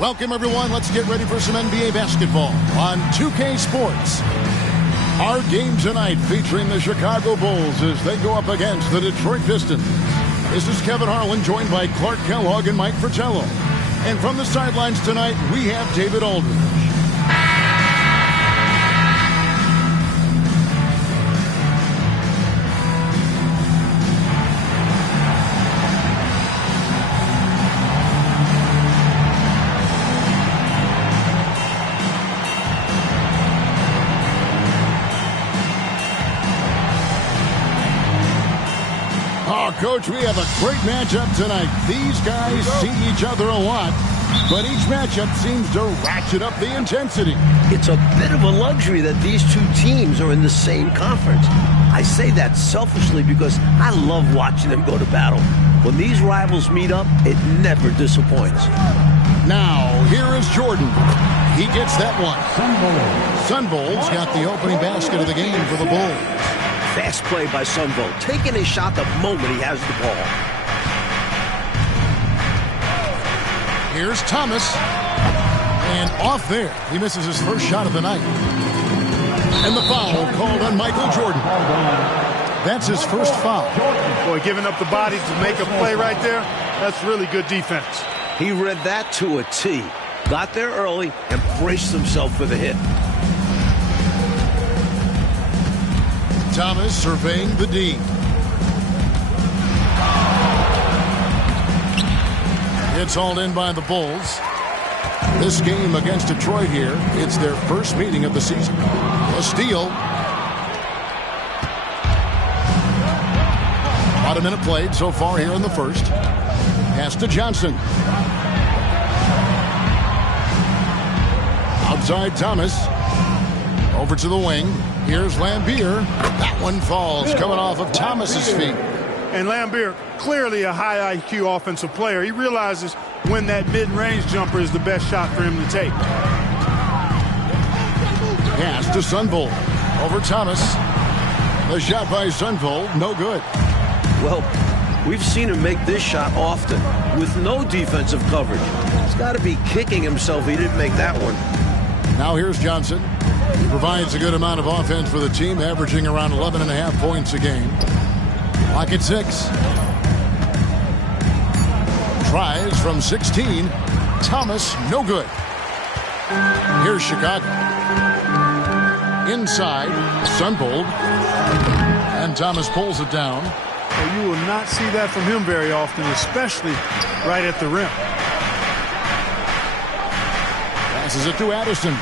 Welcome, everyone. Let's get ready for some NBA basketball on 2K Sports. Our game tonight featuring the Chicago Bulls as they go up against the Detroit Pistons. This is Kevin Harlan, joined by Clark Kellogg and Mike Fratello. And from the sidelines tonight, we have David Aldridge. Coach, we have a great matchup tonight. These guys see each other a lot, but each matchup seems to ratchet up the intensity. It's a bit of a luxury that these two teams are in the same conference. I say that selfishly because I love watching them go to battle. When these rivals meet up, it never disappoints. Now, here is Jordan. He gets that one. Sundvold's got the opening basket of the game for the Bulls. Fast play by Sundvold, taking a shot the moment he has the ball. Here's Thomas. And off there. He misses his first shot of the night. And the foul called on Michael Jordan. That's his first foul. Boy, giving up the body to make a play right there, that's really good defense. He read that to a T. Got there early and braced himself for the hit. Thomas surveying the D. It's hauled in by the Bulls. This game against Detroit here, it's their first meeting of the season. A steal. About a minute played so far here in the first. Pass to Johnson. Outside Thomas. Over to the wing. Here's Laimbeer. That one falls, coming off of Thomas's feet. And Laimbeer, clearly a high IQ offensive player. He realizes when that mid-range jumper is the best shot for him to take. Pass to Sundvold. Over Thomas. The shot by Sundvold, no good. Well, we've seen him make this shot often with no defensive coverage. He's got to be kicking himself he didn't make that one. Now here's Johnson. He provides a good amount of offense for the team, averaging around 11.5 points a game. Clock at 6. Tries from 16. Thomas, no good. Here's Chicago. Inside, Sundvold. And Thomas pulls it down. Well, you will not see that from him very often, especially right at the rim. Passes it to Addison.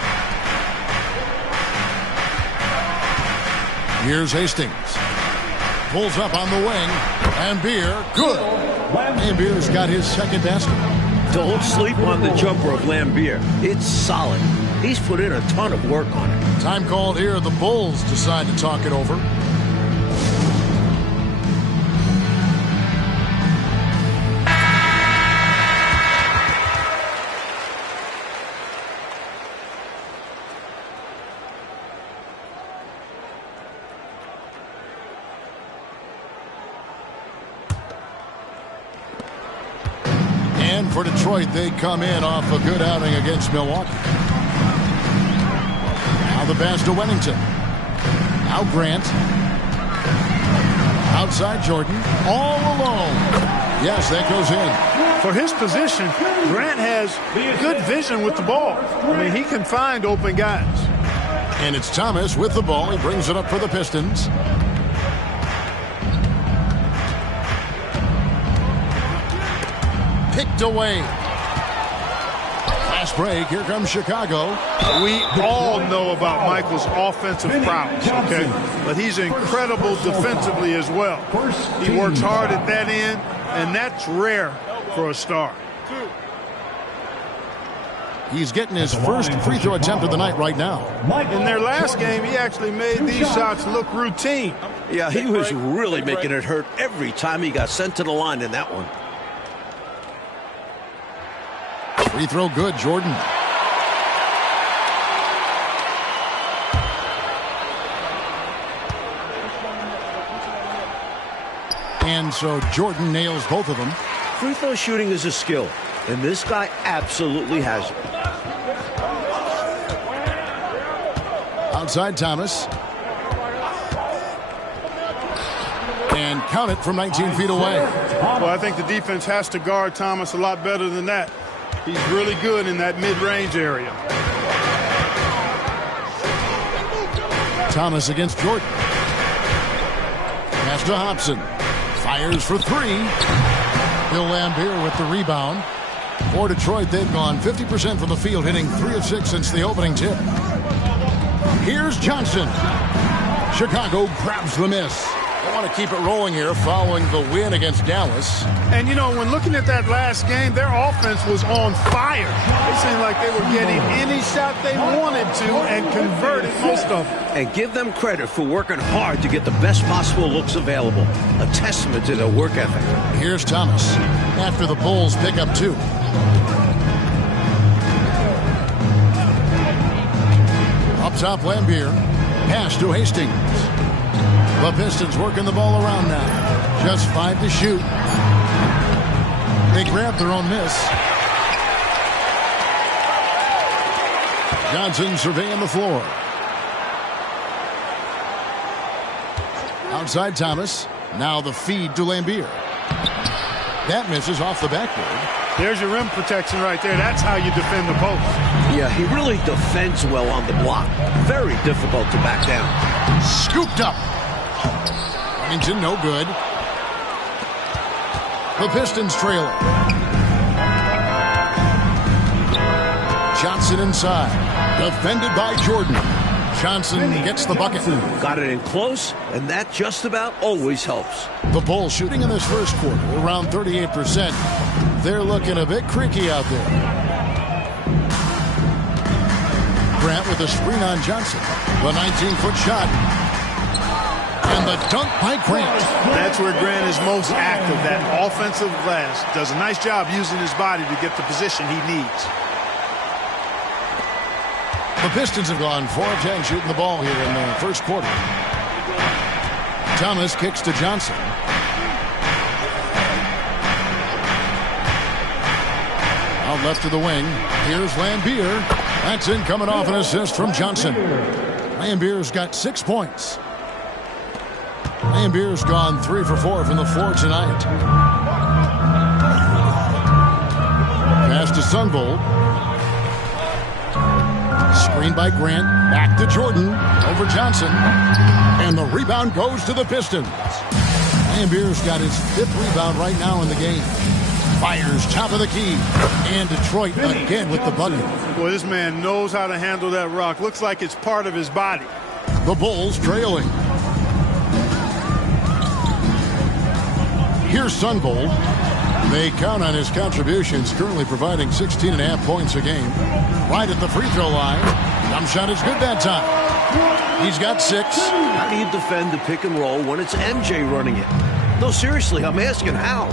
Here's Hastings. Pulls up on the wing. Laimbeer, good. Laimbeer's got his second basket. Don't sleep on the jumper of Laimbeer. It's solid. He's put in a ton of work on it. Time called here. The Bulls decide to talk it over. For Detroit, they come in off a good outing against Milwaukee. Now the pass to Wennington. Now Grant. Outside Jordan. All alone. Yes, that goes in. For his position, Grant has good vision with the ball. I mean, he can find open guys. And it's Thomas with the ball. He brings it up for the Pistons. Picked away. Fast break. Here comes Chicago. We all know about Michael's offensive prowess, okay? But he's incredible defensively as well. He works hard at that end, and that's rare for a star. He's getting his first free throw attempt of the night right now. In their last game, he actually made these shots look routine. Yeah, he was really making it hurt every time he got sent to the line in that one. Free throw good, Jordan. And so Jordan nails both of them. Free throw shooting is a skill. and this guy absolutely has it. Outside Thomas. And count it from 19 feet away. Well, I think the defense has to guard Thomas a lot better than that. He's really good in that mid-range area. Thomas against Jordan. Pass to Hopson. Fires for three. Bill Laimbeer with the rebound. For Detroit, they've gone 50% from the field, hitting 3 of 6 since the opening tip. Here's Johnson. Chicago grabs the miss. They want to keep it rolling here following the win against Dallas. And, you know, when looking at that last game, their offense was on fire. It seemed like they were getting any shot they wanted to and converted most of them. And give them credit for working hard to get the best possible looks available. A testament to their work ethic. Here's Thomas after the Bulls pick up 2. Up top, Laimbeer. Pass to Hastings. The Pistons working the ball around now. Just 5 to shoot. They grab their own miss. Johnson surveying the floor. Outside Thomas. Now the feed to Laimbeer. That misses off the backboard. There's your rim protection right there. That's how you defend the post. Yeah, he really defends well on the block. Very difficult to back down. Scooped up. Remington, no good. The Pistons trailing. Johnson inside. Defended by Jordan. Johnson gets the bucket. Got it in close, and that just about always helps. The Bulls shooting in this first quarter around 38%. They're looking a bit creaky out there. Grant with a screen on Johnson. The 19-foot shot. And the dunk by Grant. That's where Grant is most active, that offensive glass. Does a nice job using his body to get the position he needs. The Pistons have gone 4 of 10 shooting the ball here in the first quarter. Thomas kicks to Johnson. Out left to the wing. Here's Laimbeer. That's in, coming off an assist from Johnson. Laimbeer's got 6 points. Laimbeer's gone 3 for 4 from the floor tonight. Pass to Sundvold. Screen by Grant. Back to Jordan. Over Johnson. And the rebound goes to the Pistons. Laimbeer's got his 5th rebound right now in the game. Fires top of the key. And Detroit again with the bucket. Boy, this man knows how to handle that rock. Looks like it's part of his body. The Bulls trailing. Here's Sundvold. They count on his contributions, currently providing 16.5 points a game. Right at the free throw line. Jump shot is good that time. He's got 6. How do you defend the pick and roll when it's MJ running it? No, seriously, I'm asking how.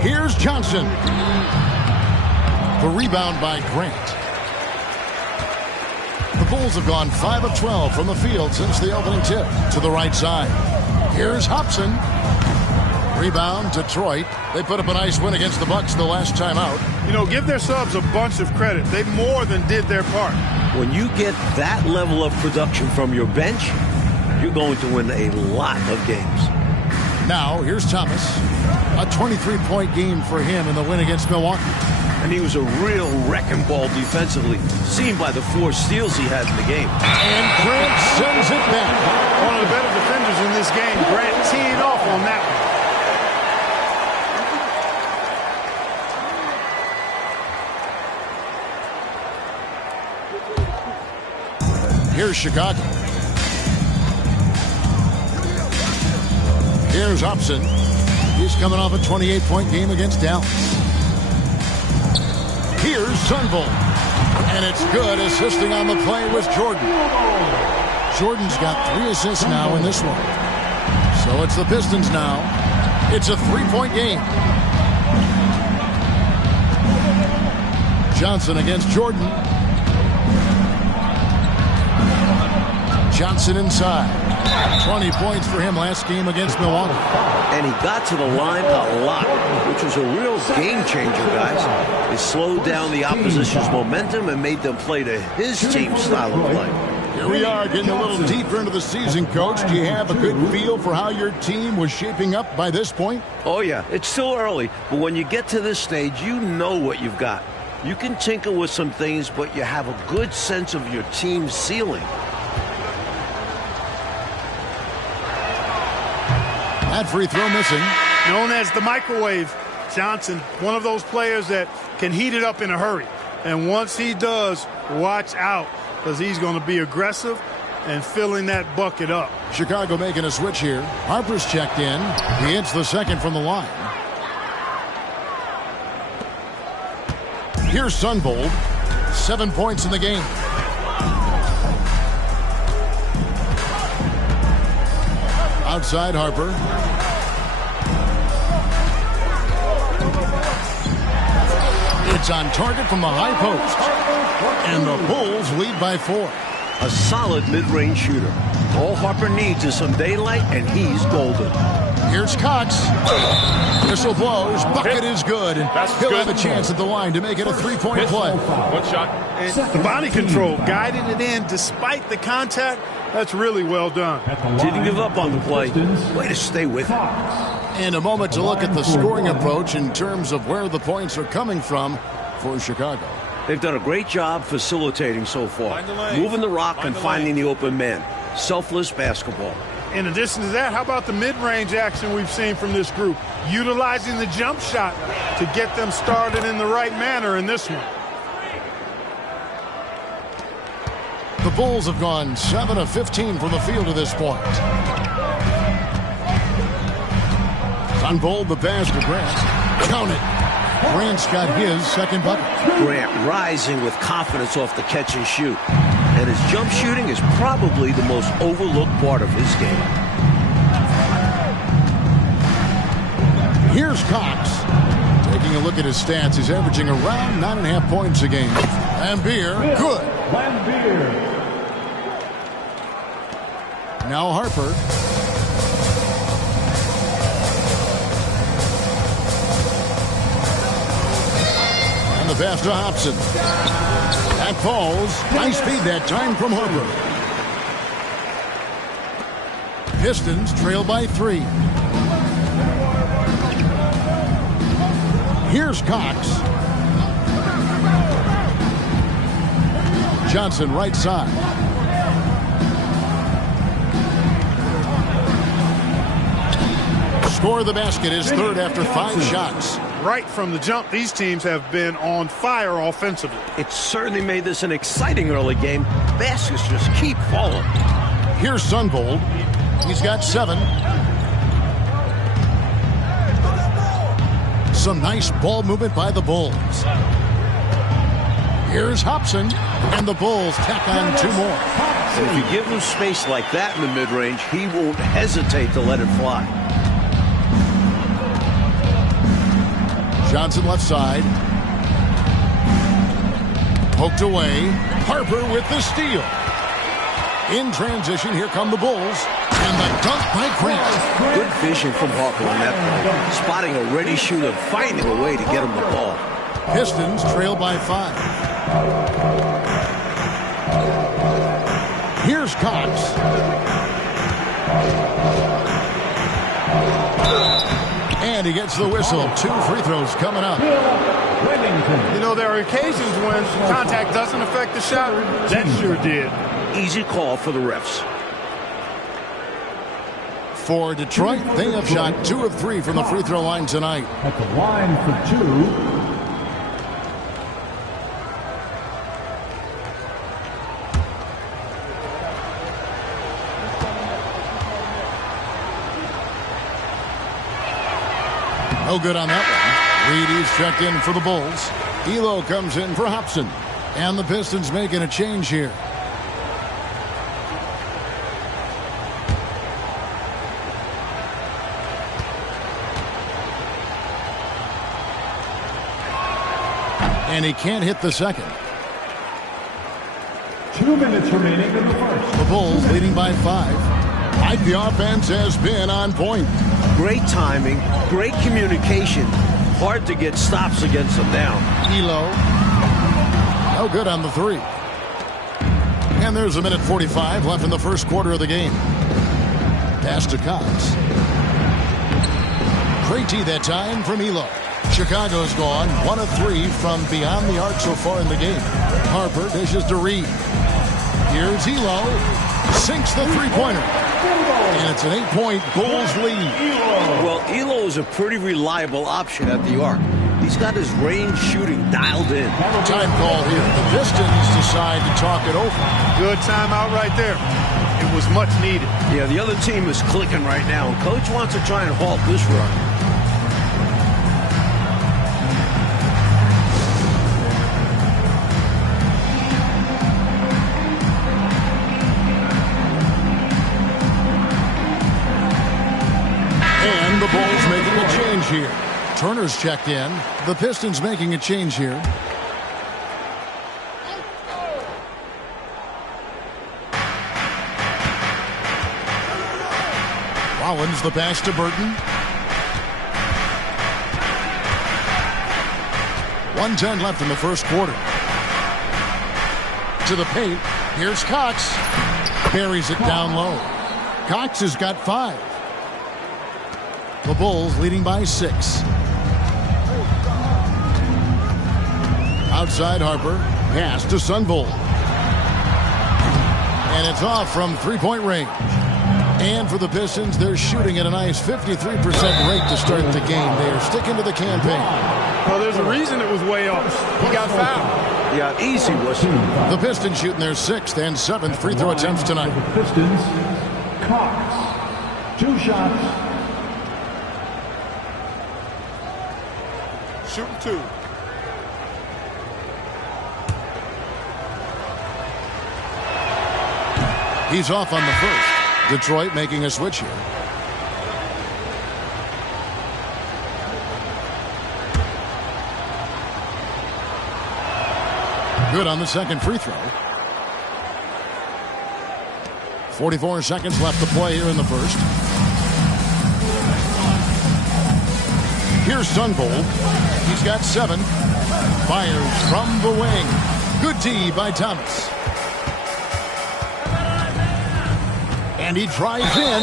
Here's Johnson. The rebound by Grant. The Bulls have gone 5 of 12 from the field since the opening tip. To the right side. Here's Hopson. Rebound, Detroit. They put up a nice win against the Bucks the last time out. You know, give their subs a bunch of credit. They more than did their part. When you get that level of production from your bench, you're going to win a lot of games. Now, here's Thomas. A 23-point game for him in the win against Milwaukee. And he was a real wrecking ball defensively, seen by the 4 steals he had in the game. And Grant sends it back. One of the better defenders in this game. Grant teeing off on that one. Here's Chicago. Here's Hopson. He's coming off a 28-point game against Dallas. Here's Sundvold. And it's good, assisting on the play with Jordan. Jordan's got 3 assists now in this one. So it's the Pistons now. It's a 3-point game. Johnson against Jordan. Johnson inside. 20 points for him last game against Milwaukee. And he got to the line a lot, which was a real game changer, guys. It slowed down the opposition's momentum and made them play to his team's style of play. Here we are getting a little deeper into the season, Coach. Do you have a good feel for how your team was shaping up by this point? Oh, yeah. It's still early, but when you get to this stage, you know what you've got. You can tinker with some things, but you have a good sense of your team's ceiling. That free throw missing. Known as the microwave, Johnson, one of those players that can heat it up in a hurry. And once he does, watch out, because he's going to be aggressive and filling that bucket up. Chicago making a switch here. Harper's checked in. He hits the second from the line. Here's Sundvold. 7 points in the game. Outside Harper. It's on target from the high post. And the Bulls lead by 4. A solid mid-range shooter. All Harper needs is some daylight, and he's golden. Here's Cox. Whistle blows. Bucket is good. He'll have a chance at the line to make it a three-point play. One shot. And the body control, guiding it in despite the contact. That's really well done. Didn't give up on the play. Way to stay with it. And a moment to look at the scoring approach in terms of where the points are coming from for Chicago. They've done a great job facilitating so far. Moving the rock and finding the open man. Selfless basketball. In addition to that, how about the mid-range action we've seen from this group? Utilizing the jump shot to get them started in the right manner in this one. The Bulls have gone 7 of 15 from the field to this point. Sundvold the pass to Grant. Count it. Grant's got his second bucket. Grant rising with confidence off the catch and shoot. And his jump shooting is probably the most overlooked part of his game. Here's Cox. Taking a look at his stats, he's averaging around 9.5 points a game. Laimbeer, good. Laimbeer. Now Harper. And the pass to Hopson. That falls. Nice feed that time from Harper. Pistons trail by 3. Here's Cox. Johnson right side. Score the basket is third after 5 shots. Right from the jump, these teams have been on fire offensively. It certainly made this an exciting early game. Baskets just keep falling. Here's Sundvold. He's got 7. Some nice ball movement by the Bulls. Here's Hopson, and the Bulls tack on 2 more. And if you give him space like that in the mid-range, he won't hesitate to let it fly. Johnson left side. Poked away. Harper with the steal. In transition, here come the Bulls. And the dunk by Grant. Good vision from Harper on that play. Spotting a ready shooter, finding a way to get him the ball. Pistons trail by 5. Here's Cox. And he gets the whistle. 2 free throws coming up. You know, there are occasions when contact doesn't affect the shot. That sure did. Easy call for the refs. For Detroit, they have shot 2 of 3 from the free throw line tonight. At the line for 2. No good on that one. Reedy's checked in for the Bulls. Elo comes in for Hopson. And the Pistons making a change here. And he can't hit the second. 2 minutes remaining in the first. The Bulls leading by 5. The offense has been on point. Great timing, great communication. Hard to get stops against them now. Elo. No good on the three. And there's a minute 45 left in the first quarter of the game. Pass to Cox. Great tee that time from Elo. Chicago's gone 1 of 3 from beyond the arc so far in the game. Harper dishes to Reed. Here's Elo. Sinks the three-pointer. And it's an 8-point Bulls lead. Well, Elo is a pretty reliable option at the arc. He's got his range shooting dialed in. Time call here. The Pistons decide to talk it over. Good timeout right there. It was much needed. Yeah, the other team is clicking right now. Coach wants to try and halt this run. And the Bulls making a change here. Turner's checked in. The Pistons making a change here. Rollins the pass to Burton. 1:10 left in the first quarter. To the paint. Here's Cox. Carries it down low. Cox has got 5. The Bulls leading by 6. Outside Harper. Pass to Sundvold. And it's off from three-point range. And for the Pistons, they're shooting at a nice 53% rate to start the game. They are sticking to the campaign. Well, there's a reason it was way off. He got fouled. Yeah, easy was it? The Pistons shooting their 6th and 7th free throw attempts tonight. The Pistons, Cox. 2 shots. Shooting 2. He's off on the first. Detroit making a switch here. Good on the second free throw. 44 seconds left to play here in the first. Here's Sundvold. He's got 7. Fires from the wing. Good D by Thomas. And he drives in.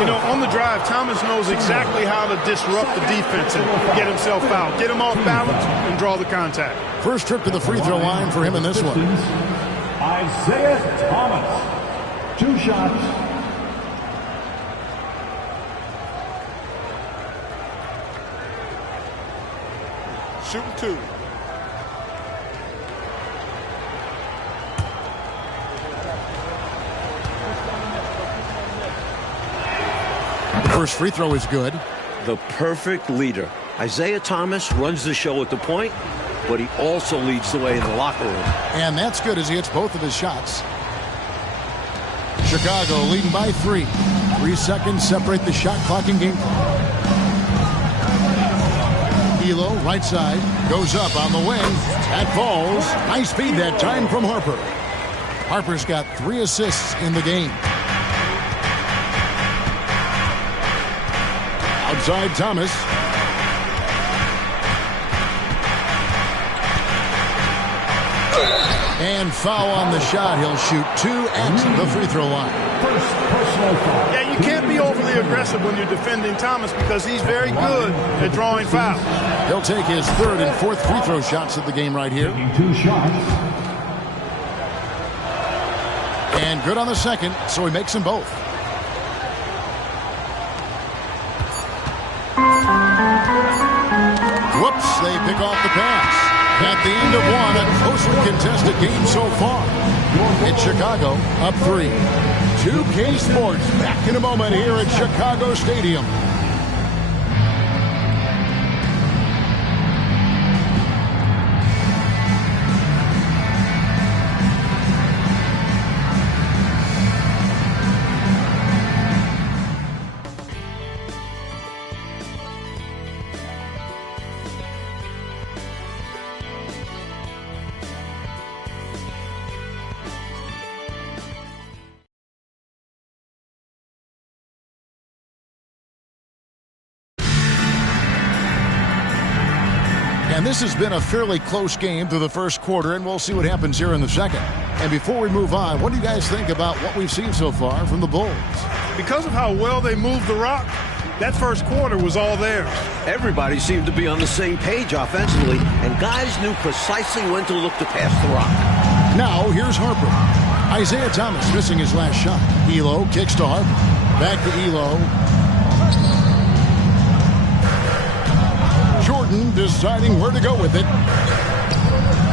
You know, on the drive, Thomas knows exactly how to disrupt the defense and get himself out. Get him off balance and draw the contact. First trip to the free throw line for him in this one. Isiah Thomas. 2 shots. Shooting 2. First free throw is good. The perfect leader. Isiah Thomas runs the show at the point, but he also leads the way in the locker room. And that's good as he hits both of his shots. Chicago leading by 3. 3 seconds separate the shot clock and game clock. Elo, right side, goes up on the wing. That falls. High speed that time from Harper. Harper's got 3 assists in the game. Outside Thomas. And foul on the shot. He'll shoot 2 at the free throw line. First personal foul. Yeah, you can't be overly aggressive when you're defending Thomas because he's very good at drawing fouls. He'll take his 3rd and 4th free throw shots of the game right here. Taking 2 shots. And good on the second, so he makes them both. Whoops, they pick off the pass. At the end of one, a closely contested game so far. It's Chicago up 3. 2K Sports back in a moment here at Chicago Stadium. And this has been a fairly close game through the first quarter, and we'll see what happens here in the second. And before we move on, what do you guys think about what we've seen so far from the Bulls? Because of how well they moved the rock, that first quarter was all theirs. Everybody seemed to be on the same page offensively, and guys knew precisely when to look to pass the rock. Now, here's Harper. Isiah Thomas missing his last shot. Elo kicks to Harper. Back to Elo. Jordan deciding where to go with it.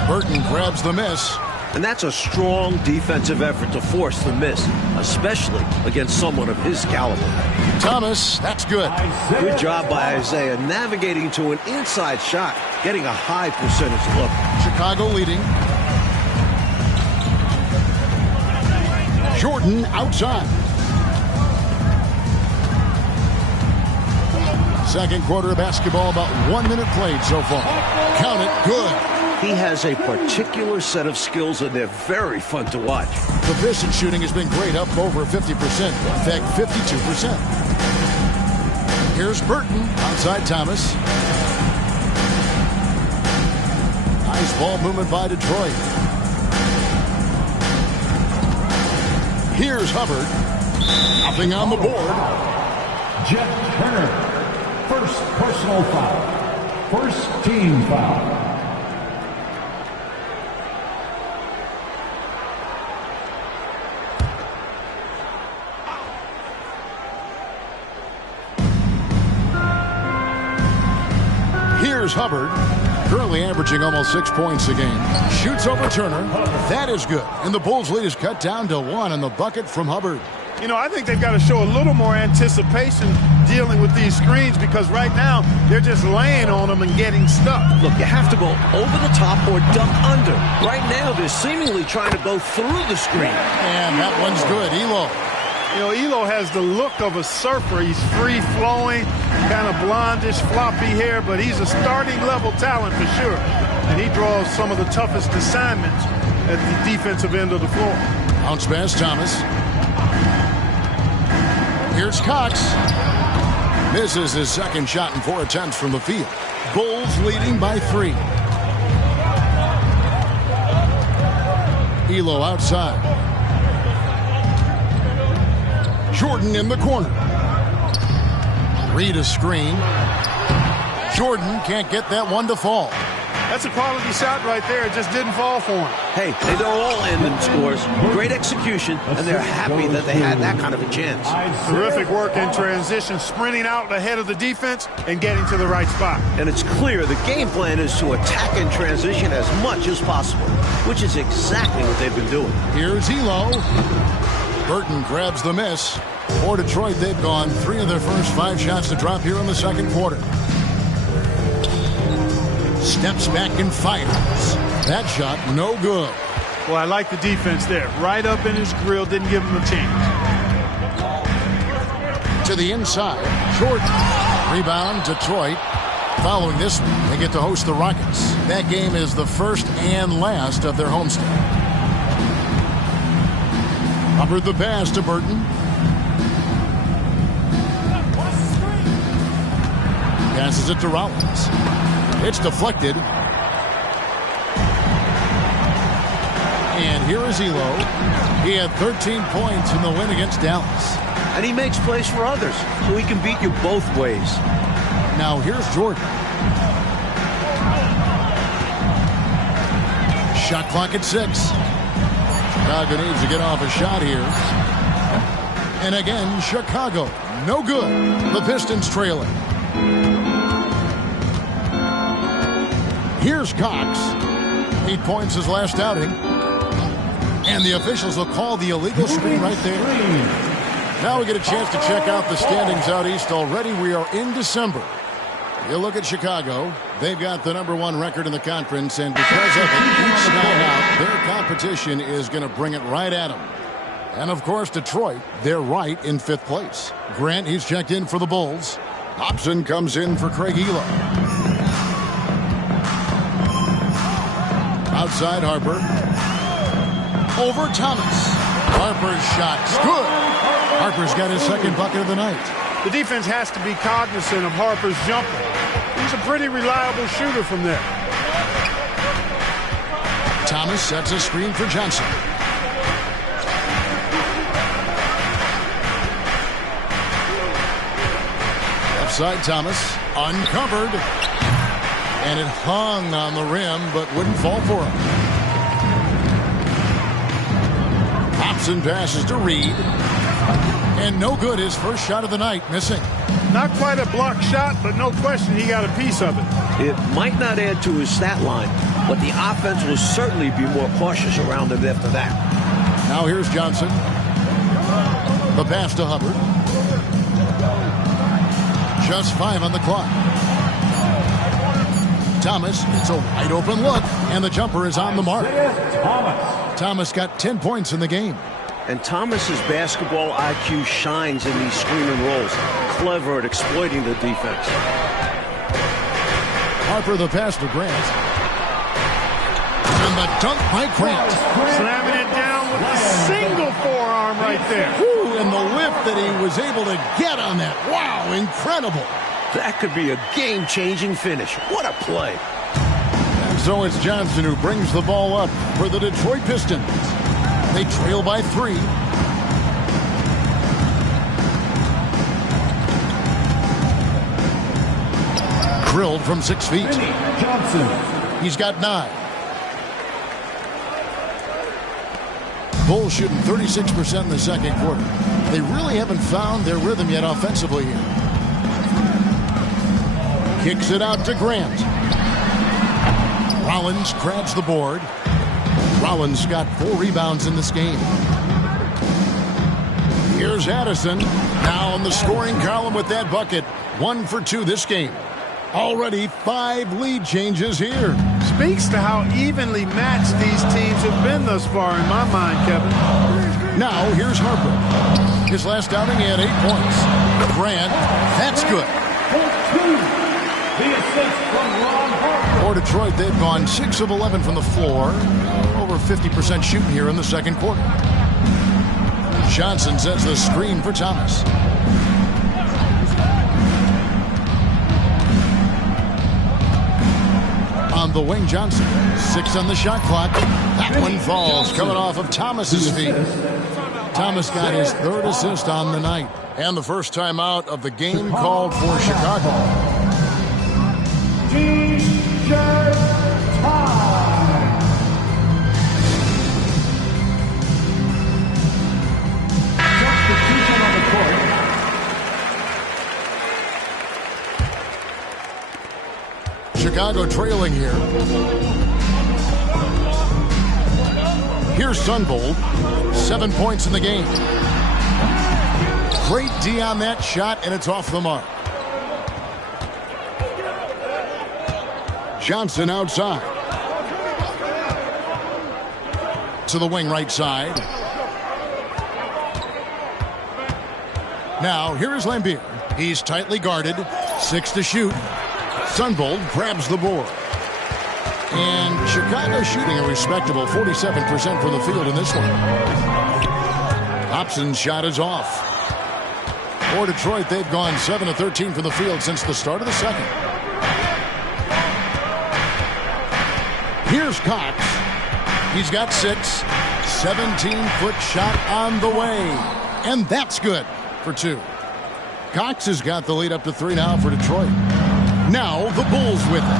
Burton grabs the miss. And that's a strong defensive effort to force the miss, especially against someone of his caliber. Thomas, that's good. Good job by Isiah navigating to an inside shot, getting a high percentage look. Chicago leading. Jordan outside. Second quarter of basketball, about 1 minute played so far. Count it, good. He has a particular set of skills, and they're very fun to watch. The Pistons shooting has been great, up over 50%. In fact, 52%. Here's Burton outside Thomas. Nice ball movement by Detroit. Here's Hubbard. Nothing on the board. Jeff Turner. First personal foul. First team foul. Here's Hubbard, currently averaging almost 6 points a game. Shoots over Turner. That is good. And the Bulls' lead is cut down to 1 on the bucket from Hubbard. You know, I think they've got to show a little more anticipation dealing with these screens, because right now they're just laying on them and getting stuck. Look, you have to go over the top or duck under. Right now they're seemingly trying to go through the screen. And that one's good. Elo. You know, Elo has the look of a surfer. He's free-flowing, kind of blondish, floppy hair, but he's a starting-level talent for sure. And he draws some of the toughest assignments at the defensive end of the floor. Bounce pass, Thomas. Here's Cox. Misses his second shot in 4 attempts from the field. Bulls leading by 3. Elo outside. Jordan in the corner. Read a screen. Jordan can't get that one to fall. That's a quality shot right there. It just didn't fall for him. Hey, they're all ending scores. Great execution, and they're happy that they had that kind of a chance. Terrific work in transition, sprinting out ahead of the defense and getting to the right spot. And it's clear the game plan is to attack in transition as much as possible, which is exactly what they've been doing. Here's Elo. Burton grabs the miss. For Detroit, they've gone 3 of their first 5 shots to drop here in the second quarter. Steps back and fires. That shot, no good. Well, I like the defense there. Right up in his grill, didn't give him a chance. To the inside, Jordan. Rebound, Detroit. Following this one, they get to host the Rockets. That game is the first and last of their homestand. Hubbard the pass to Burton. Passes it to Rollins. It's deflected. And here is Elo. He had 13 points in the win against Dallas. And he makes plays for others, so he can beat you both ways. Now here's Jordan. Shot clock at 6. Chicago needs to get off a shot here. And again, Chicago. No good. The Pistons trailing. Here's Cox. 8 points his last outing. And the officials will call the illegal screen right there. Now we get a chance to check out the standings out east already. We are in December. You look at Chicago. They've got the #1 record in the conference, and because of it, each time out, their competition is going to bring it right at them. And, of course, Detroit, they're right in 5th place. Grant, he's checked in for the Bulls. Hopson comes in for Craig Elo. Outside Harper. Over Thomas. Harper's shot's good. Harper's got his second bucket of the night. The defense has to be cognizant of Harper's jumper. He's a pretty reliable shooter from there. Thomas sets a screen for Johnson. Side Thomas uncovered, and it hung on the rim but wouldn't fall for him. Hopson passes to Reed, and no good. His first shot of the night, missing. Not quite a block shot, but no question he got a piece of it. It might not add to his stat line, but the offense will certainly be more cautious around him after that. Now here's Johnson. The pass to Hubbard. Just 5 on the clock. Thomas, it's a wide open look, and the jumper is on the mark. Thomas got 10 points in the game. And Thomas's basketball IQ shines in these screen and rolls. Clever at exploiting the defense. Harper the pass to Grant. And the dunk by Grant. Slamming it down with a single forearm right there. Whew, and the lift that he was able to get on that. Wow, incredible. That could be a game-changing finish. What a play. And so it's Johnson who brings the ball up for the Detroit Pistons. They trail by 3. Drilled from 6 feet. Vinnie Johnson. He's got 9. Bulls shooting 36% in the second quarter. They really haven't found their rhythm yet offensively here. Kicks it out to Grant. Rollins grabs the board. Rollins got 4 rebounds in this game. Here's Addison. Now in the scoring column with that bucket. 1 for 2 this game. Already 5 lead changes here. Speaks to how evenly matched these teams have been thus far in my mind, Kevin. Now here's Harper. His last outing he had 8 points. Grant, that's good. The assist from Ron Harper. For Detroit, they've gone 6 of 11 from the floor. Over 50% shooting here in the second quarter. Johnson sets the screen for Thomas. On the wing, Johnson. 6 on the shot clock. That one falls, coming off of Thomas's feet. Thomas got his 3rd assist on the night. And the first time out of the game called for Chicago. T-shirt time. Substitution on the court. Chicago trailing here. Here's Sundvold. 7 points in the game. Great D on that shot, and it's off the mark. Johnson outside. To the wing right side. Now, here is Laimbeer. He's tightly guarded. 6 to shoot. Sundvold grabs the board. And Chicago shooting a respectable 47% from the field in this one. Hopson's shot is off. For Detroit, they've gone 7 of 13 from the field since the start of the second. Here's Cox. He's got 6. 17-foot shot on the way. And that's good for 2. Cox has got the lead up to 3 now for Detroit. Now the Bulls with it.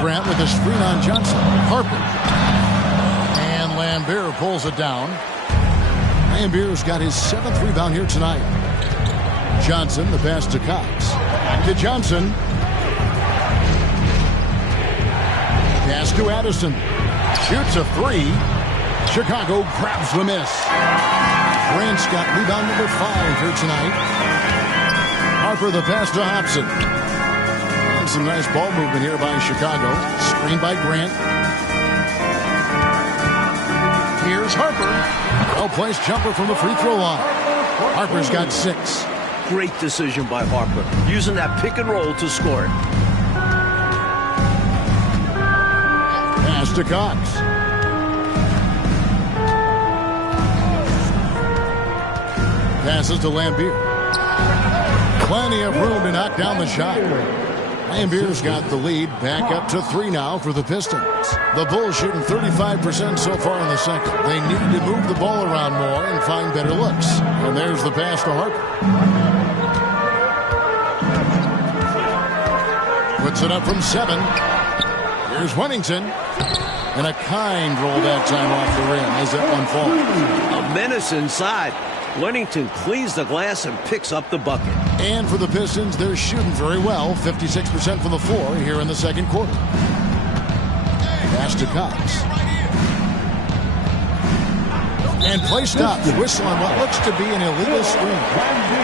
Grant with a screen on Johnson. Harper. And Laimbeer pulls it down. Laimbeer's got his 7th rebound here tonight. Johnson, the pass to Cox. Back to Johnson. Pass to Addison. Shoots a 3. Chicago grabs the miss. Grant's got rebound number 5 here tonight. Harper the pass to Hopson. And some nice ball movement here by Chicago. Screen by Grant. Here's Harper. Well-placed jumper from the free throw line. Harper's got 6. Great decision by Harper, using that pick and roll to score it. Pass to Cox. Passes to Laimbeer. Plenty of room to knock down the shot. Laimbeer's got the lead, back up to 3 now for the Pistons. The Bulls shooting 35% so far in the second. They need to move the ball around more and find better looks. And there's the pass to Harper. Puts it up from 7. Here's Wennington. And a kind roll that time off the rim as that one falls. A menace inside. Wennington cleans the glass and picks up the bucket. And for the Pistons, they're shooting very well. 56% from the floor here in the second quarter. Pass to Cox. And play stops. Whistle on what looks to be an illegal screen.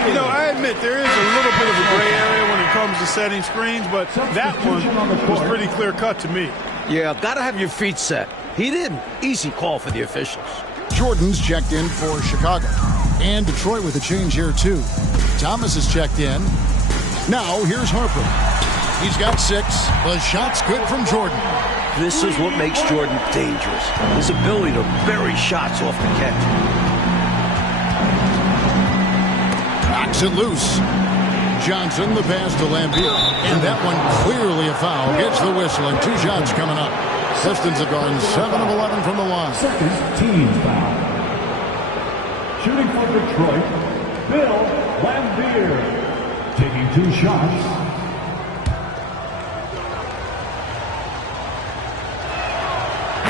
You know, I admit there is a little bit of a gray area when it comes to setting screens, but that one was pretty clear cut to me. Yeah, gotta have your feet set. He didn't. Easy call for the officials. Jordan's checked in for Chicago. And Detroit with a change here, too. Thomas is checked in. Now, here's Harper. He's got 6. The shot's good from Jordan. This is what makes Jordan dangerous. His ability to bury shots off the catch. Knocks it loose. Johnson, the pass to Laimbeer. And that one clearly a foul. Gets the whistle, and 2 shots coming up. Pistons have gone 7 of 11 from the line. Second team foul. Shooting for Detroit, Bill Laimbeer. Taking 2 shots.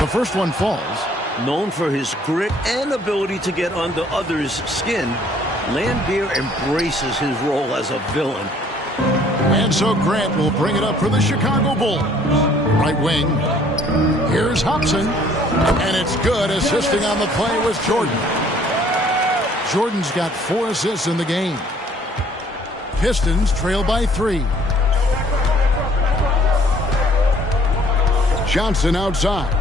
The first one falls. Known for his grit and ability to get under others' skin, Laimbeer embraces his role as a villain. And so Grant will bring it up for the Chicago Bulls. Right wing. Here's Hopson. And it's good. Assisting on the play was Jordan. Jordan's got 4 assists in the game. Pistons trail by 3. Johnson outside.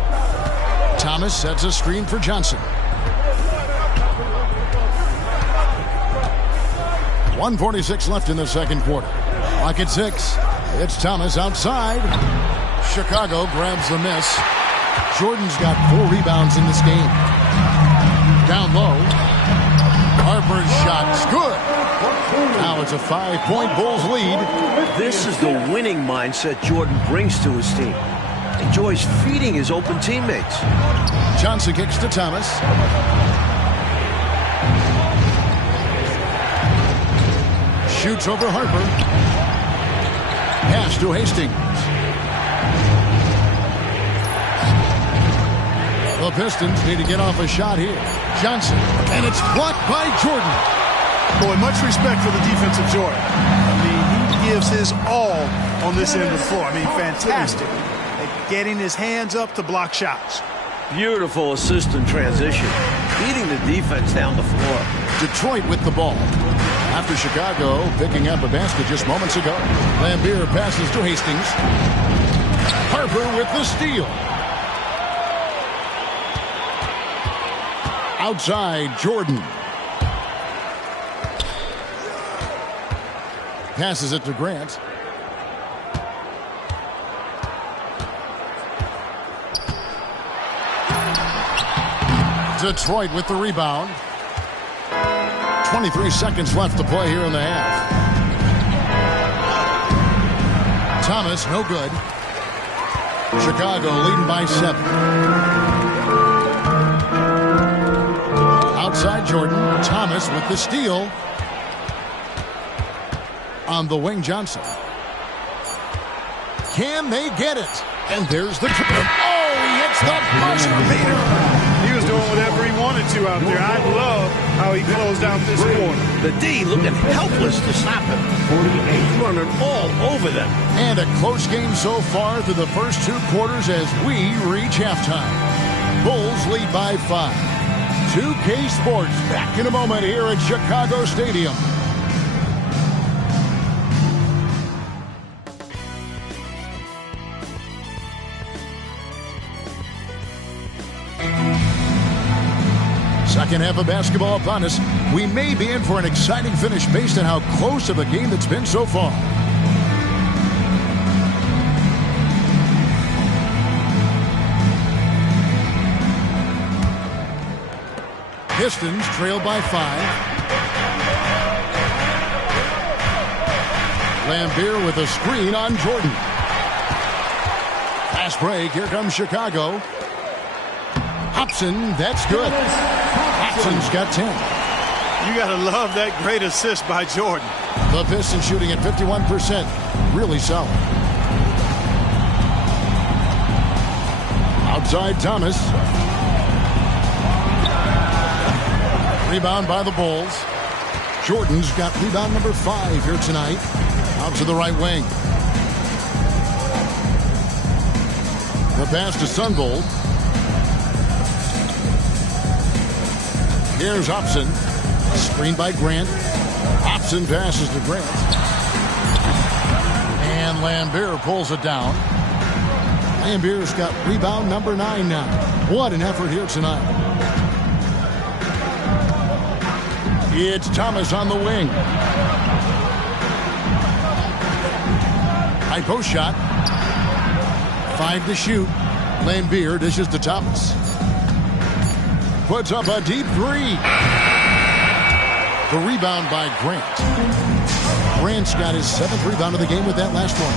Thomas sets a screen for Johnson. 1:46 left in the second quarter. Clock at 6. It's Thomas outside. Chicago grabs the miss. Jordan's got 4 rebounds in this game. Down low. Harper's shot's good. Now it's a 5-point Bulls lead. This is the winning mindset Jordan brings to his team. Enjoys feeding his open teammates. Johnson kicks to Thomas. Shoots over Harper. Pass to Hastings. The Pistons need to get off a shot here. Johnson, and it's blocked by Jordan. Boy, much respect for the defensive Jordan. I mean, he gives his all on this end of the floor. I mean, fantastic at getting his hands up to block shots. Beautiful assist in transition, beating the defense down the floor. Detroit with the ball. After Chicago picking up a basket just moments ago. Laimbeer passes to Hastings. Harper with the steal. Outside, Jordan. Passes it to Grant. Detroit with the rebound. 23 seconds left to play here in the half. Thomas, no good. Chicago leading by 7. Outside Jordan. Thomas with the steal. On the wing, Johnson. Can they get it? And there's the... Oh, he hits the buzzer beater. He was doing whatever he wanted to out there. I love how he closed out this quarter. The D looking helpless to stop him. 48 running all over them. And a close game so far through the first 2 quarters as we reach halftime. Bulls lead by 5. 2K Sports back in a moment here at Chicago Stadium. Second half of basketball upon us. We may be in for an exciting finish based on how close of a game that's been so far. Pistons trail by 5. Laimbeer with a screen on Jordan. Fast break. Here comes Chicago. Hopson, that's good. Hopson's got 10. You got to love that great assist by Jordan. The Pistons shooting at 51%. Really solid. Outside Thomas. Rebound by the Bulls. Jordan's got rebound number 5 here tonight. Out to the right wing. The pass to Sundvold. Here's Hopson. Screened by Grant. Hopson passes to Grant. And Laimbeer pulls it down. Laimbeer's got rebound number 9 now. What an effort here tonight. It's Thomas on the wing. High post shot. 5 to shoot. Laimbeer dishes to Thomas. Puts up a deep 3. The rebound by Grant. Grant's got his 7th rebound of the game with that last one.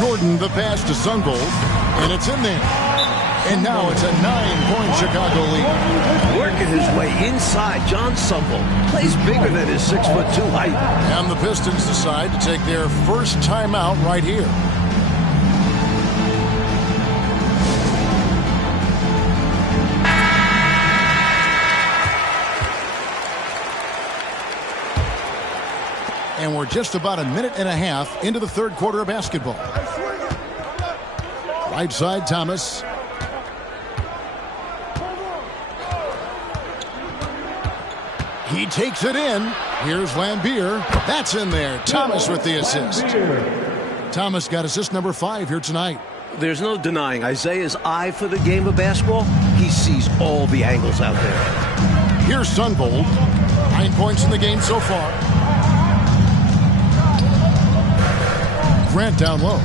Jordan, the pass to Sundvold, and it's in there. And now it's a 9-point Chicago lead. Working his way inside, Jon Sundvold plays bigger than his 6'2" height. And the Pistons decide to take their first timeout right here. And we're just about a minute and a half into the third quarter of basketball. Right side, Thomas. He takes it in. Here's Laimbeer. That's in there. Thomas with the assist. Thomas got assist number 5 here tonight. There's no denying Isiah's eye for the game of basketball. He sees all the angles out there. Here's Sundvold. 9 points in the game so far. Grant down low.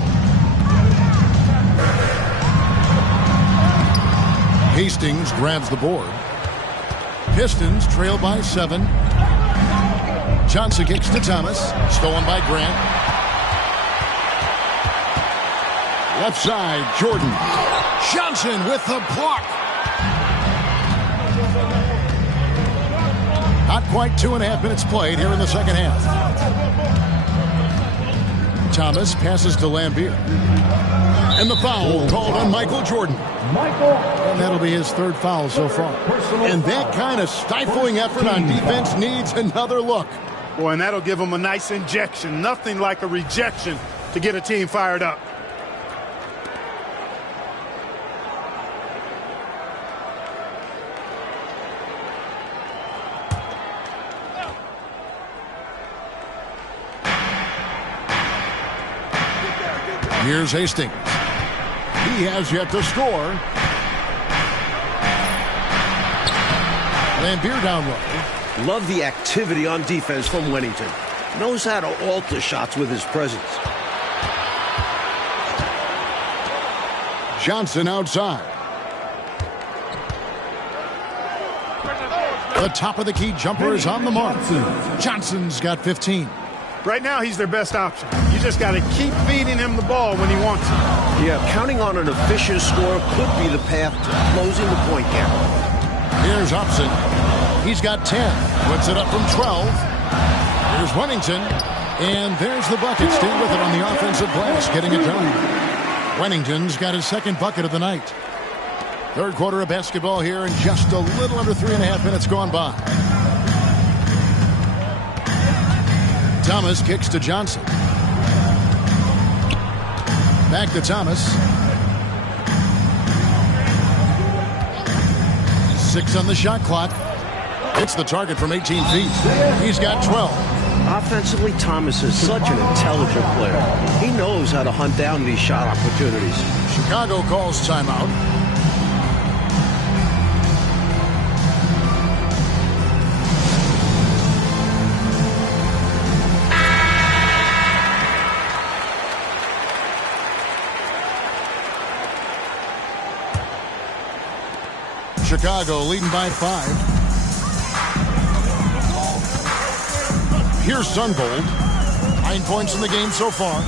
Hastings grabs the board. Pistons trail by 7. Johnson kicks to Thomas. Stolen by Grant. Left side, Jordan. Johnson with the block. Not quite 2.5 minutes played here in the second half. Thomas passes to Laimbeer. And the foul called on Michael Jordan. And that'll be his 3rd foul so far. And that kind of stifling effort on defense needs another look. Boy, and that'll give him a nice injection. Nothing like a rejection to get a team fired up. Here's Hastings. He has yet to score. Laimbeer down low. Love the activity on defense from Wennington. Knows how to alter shots with his presence. Johnson outside. The top of the key jumper is on the mark. Johnson's got 15. Right now, he's their best option. You just got to keep feeding him the ball when he wants it. Yeah, counting on an efficient score could be the path to closing the point gap. Here's Hopson. He's got 10. Puts it up from 12. Here's Wennington. And there's the bucket. Stay with it on the offensive glass, getting it done. Wennington's got his 2nd bucket of the night. Third quarter of basketball here, and just a little under 3.5 minutes gone by. Thomas kicks to Johnson. Back to Thomas. 6 on the shot clock. Hits the target from 18 feet. He's got 12. Offensively, Thomas is such an intelligent player. He knows how to hunt down these shot opportunities. Chicago calls timeout. Chicago leading by 5. Here's Sundvold. 9 points in the game so far.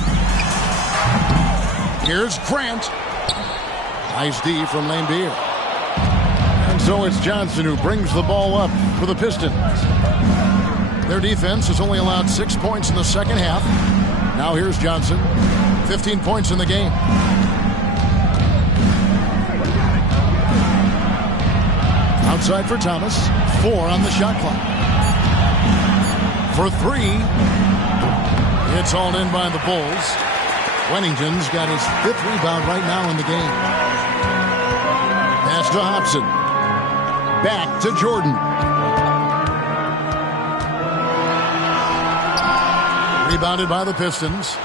Here's Grant. Nice D from Laimbeer. And so it's Johnson who brings the ball up for the Pistons. Their defense has only allowed 6 points in the second half. Now here's Johnson. 15 points in the game. Outside for Thomas. 4 on the shot clock. For 3. It's hauled in by the Bulls. Wennington's got his 5th rebound right now in the game. Pass to Hopson. Back to Jordan. Rebounded by the Pistons.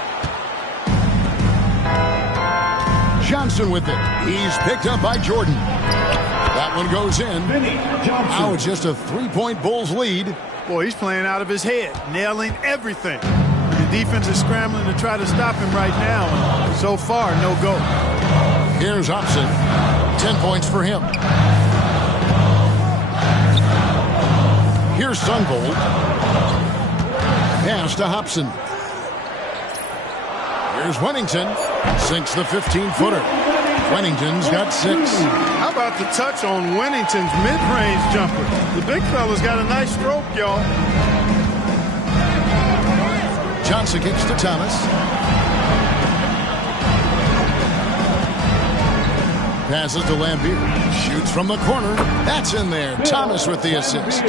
Johnson with it. He's picked up by Jordan. That one goes in. Vinnie Johnson. Now it's just a 3-point Bulls lead. Boy, he's playing out of his head, nailing everything. The defense is scrambling to try to stop him right now. And so far, no go. Here's Hopson. 10 points for him. Here's Sundvold. Pass to Hopson. Here's Wennington. Sinks the 15-footer. Wennington's got 6. How about the touch on Wennington's mid-range jumper? The big fella's got a nice stroke, y'all. Johnson kicks to Thomas. Passes to Laimbeer. Shoots from the corner. That's in there. Thomas with the assist.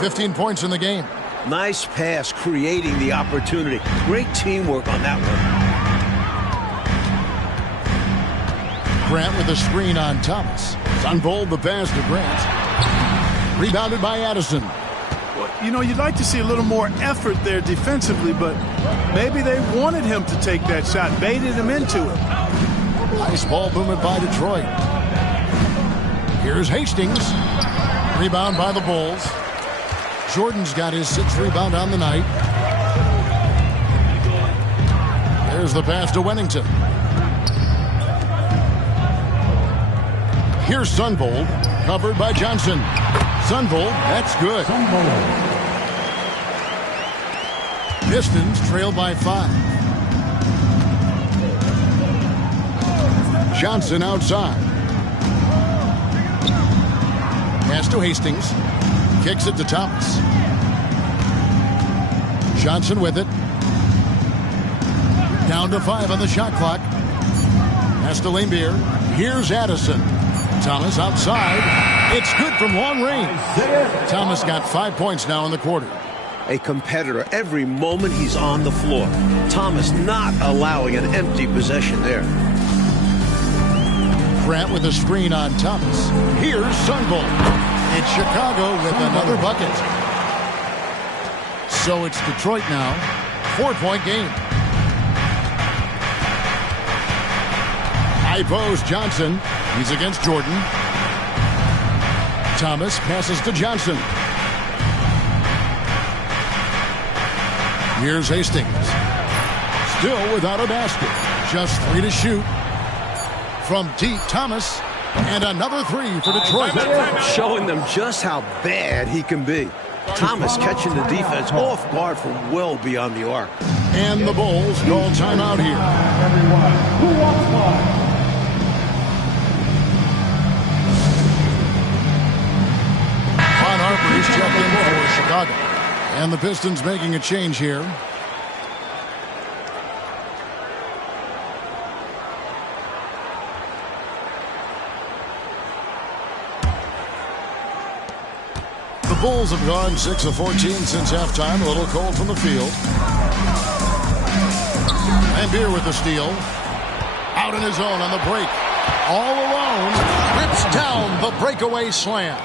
15 points in the game. Nice pass, creating the opportunity. Great teamwork on that one. Grant with a screen on Thomas. Sundvold the pass to Grant. Rebounded by Addison. You know, you'd like to see a little more effort there defensively, but maybe they wanted him to take that shot, baited him into it. Nice ball movement by Detroit. Here's Hastings. Rebound by the Bulls. Jordan's got his 6th rebound on the night. There's the pass to Wennington. Here's Sundvold, covered by Johnson. Sundvold, that's good. Pistons trail by 5. Johnson outside. Pass to Hastings. Kicks it to Thomas. Johnson with it. Down to 5 on the shot clock. Pass to Laimbeer. Here's Addison. Thomas outside. It's good from long range. Thomas got 5 points now in the quarter. A competitor every moment he's on the floor. Thomas not allowing an empty possession there. Grant with a screen on Thomas. Here's Sundvold. It's Chicago with another bucket. So it's Detroit now. 4-point game. High post Johnson. He's against Jordan. Thomas passes to Johnson. Here's Hastings. Still without a basket. Just 3 to shoot. From deep, Thomas. And another 3 for Detroit. Showing them just how bad he can be. Thomas catching the defense off guard from well beyond the arc. And the Bulls call timeout here. Everyone, who wants one? He's checked in for Chicago. And the Pistons making a change here. The Bulls have gone 6 of 14 since halftime. A little cold from the field. Laimbeer with the steal. Out in his own on the break. All alone. Rips down the breakaway slam.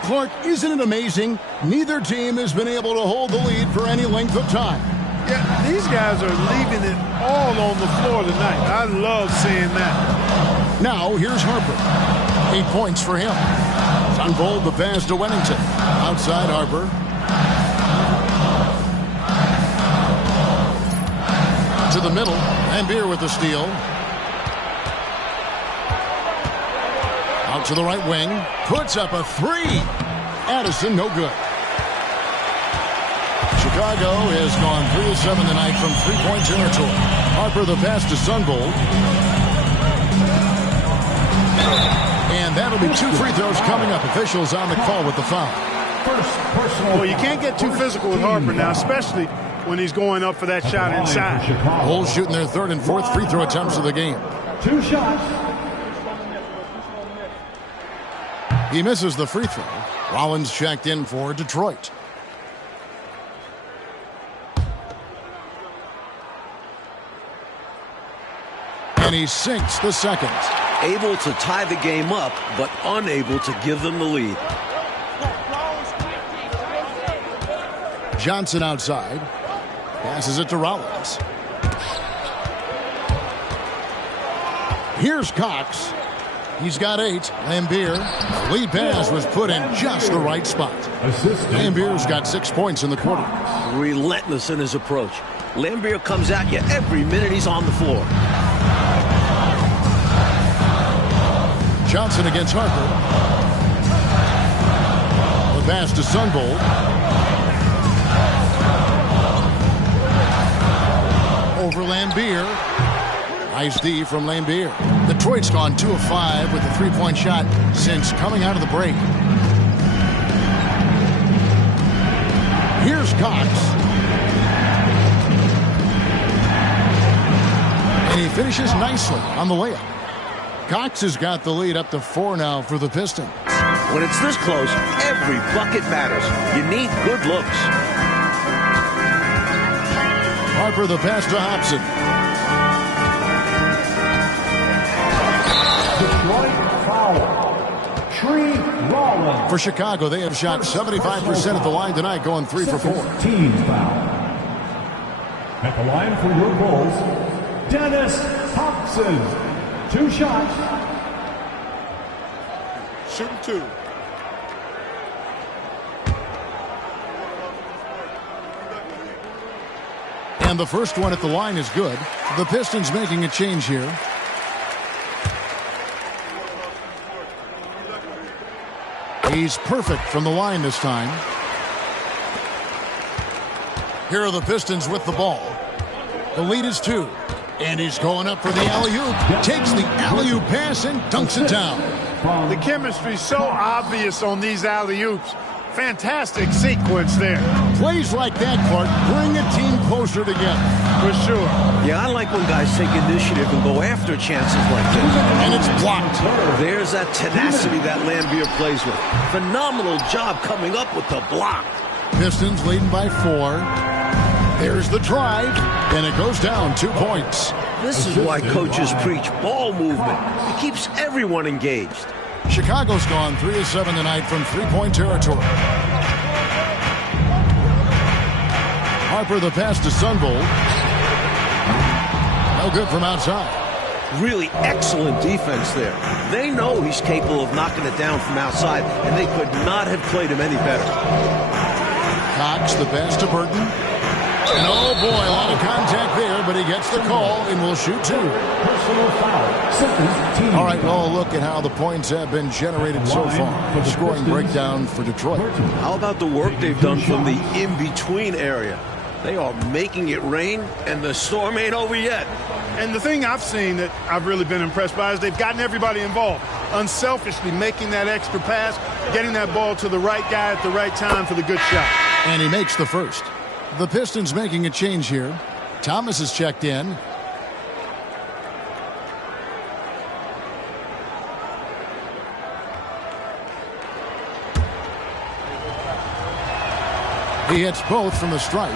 Clark, isn't it amazing? Neither team has been able to hold the lead for any length of time. Yeah, these guys are leaving it all on the floor tonight. I love seeing that. Now, here's Harper. 8 points for him. Sundvold the pass to Wennington. Outside Harper. To the middle. Laimbeer with the steal. Out to the right wing. Puts up a 3. Addison, no good. Chicago has gone 3 of 7 tonight from three-point territory. Harper the pass to Sundvold. And that'll be 2 free throws coming up. Officials on the call with the foul. Well, you can't get too physical with Harper now, especially when he's going up for that shot inside. Bulls shooting their 3rd and 4th free throw attempts of the game. 2 shots. He misses the free throw. Rollins checked in for Detroit. And he sinks the second. Able to tie the game up, but unable to give them the lead. Johnson outside. Passes it to Rollins. Here's Cox. He's got 8. Laimbeer. The lead pass was put in just the right spot. Laimbeer's got 6 points in the quarter. Relentless in his approach. Laimbeer comes at you every minute he's on the floor. Johnson against Harper. The pass to Sundvold. Over Laimbeer. Nice D from Laimbeer. Detroit's gone 2 of 5 with a 3-point shot since coming out of the break. Here's Cox. And he finishes nicely on the layup. Cox has got the lead up to 4 now for the Pistons. When it's this close, every bucket matters. You need good looks. Harper the pass to Hopson. Detroit foul. Tree Rollins. For Chicago, they have shot 75% at the line tonight, going 3 for 4. Team foul. At the line for your Bulls, Dennis Hopson. 2 shots. Shooting 2. And the first one at the line is good. The Pistons making a change here. He's perfect from the line this time. Here are the Pistons with the ball. The lead is 2. And he's going up for the alley-oop. Takes the alley-oop pass and dunks it down. The chemistry's so obvious on these alley-oops. Fantastic sequence there. Plays like that, Clark, bring a team closer together. For sure. Yeah, I like when guys take initiative and go after chances like this. And it's blocked. There's that tenacity that Laimbeer plays with. Phenomenal job coming up with the block. Pistons leading by 4. There's the drive, and it goes down 2 points. This is why coaches preach ball movement. It keeps everyone engaged. Chicago's gone 3 of 7 tonight from three-point territory. Harper the pass to Sundvold. No good from outside. Really excellent defense there. They know he's capable of knocking it down from outside, and they could not have played him any better. Cox the pass to Burton. And oh boy, a lot of contact there, but he gets the call and will shoot 2. Personal foul. Second team. All right, well, look at how the points have been generated so far. The scoring breakdown for Detroit. How about the work they've done from the in-between area? They are making it rain, and the storm ain't over yet. And the thing I've seen that I've really been impressed by is they've gotten everybody involved. Unselfishly making that extra pass, getting that ball to the right guy at the right time for the good shot. And he makes the first. The Pistons making a change here. Thomas is checked in. He hits both from the stripe.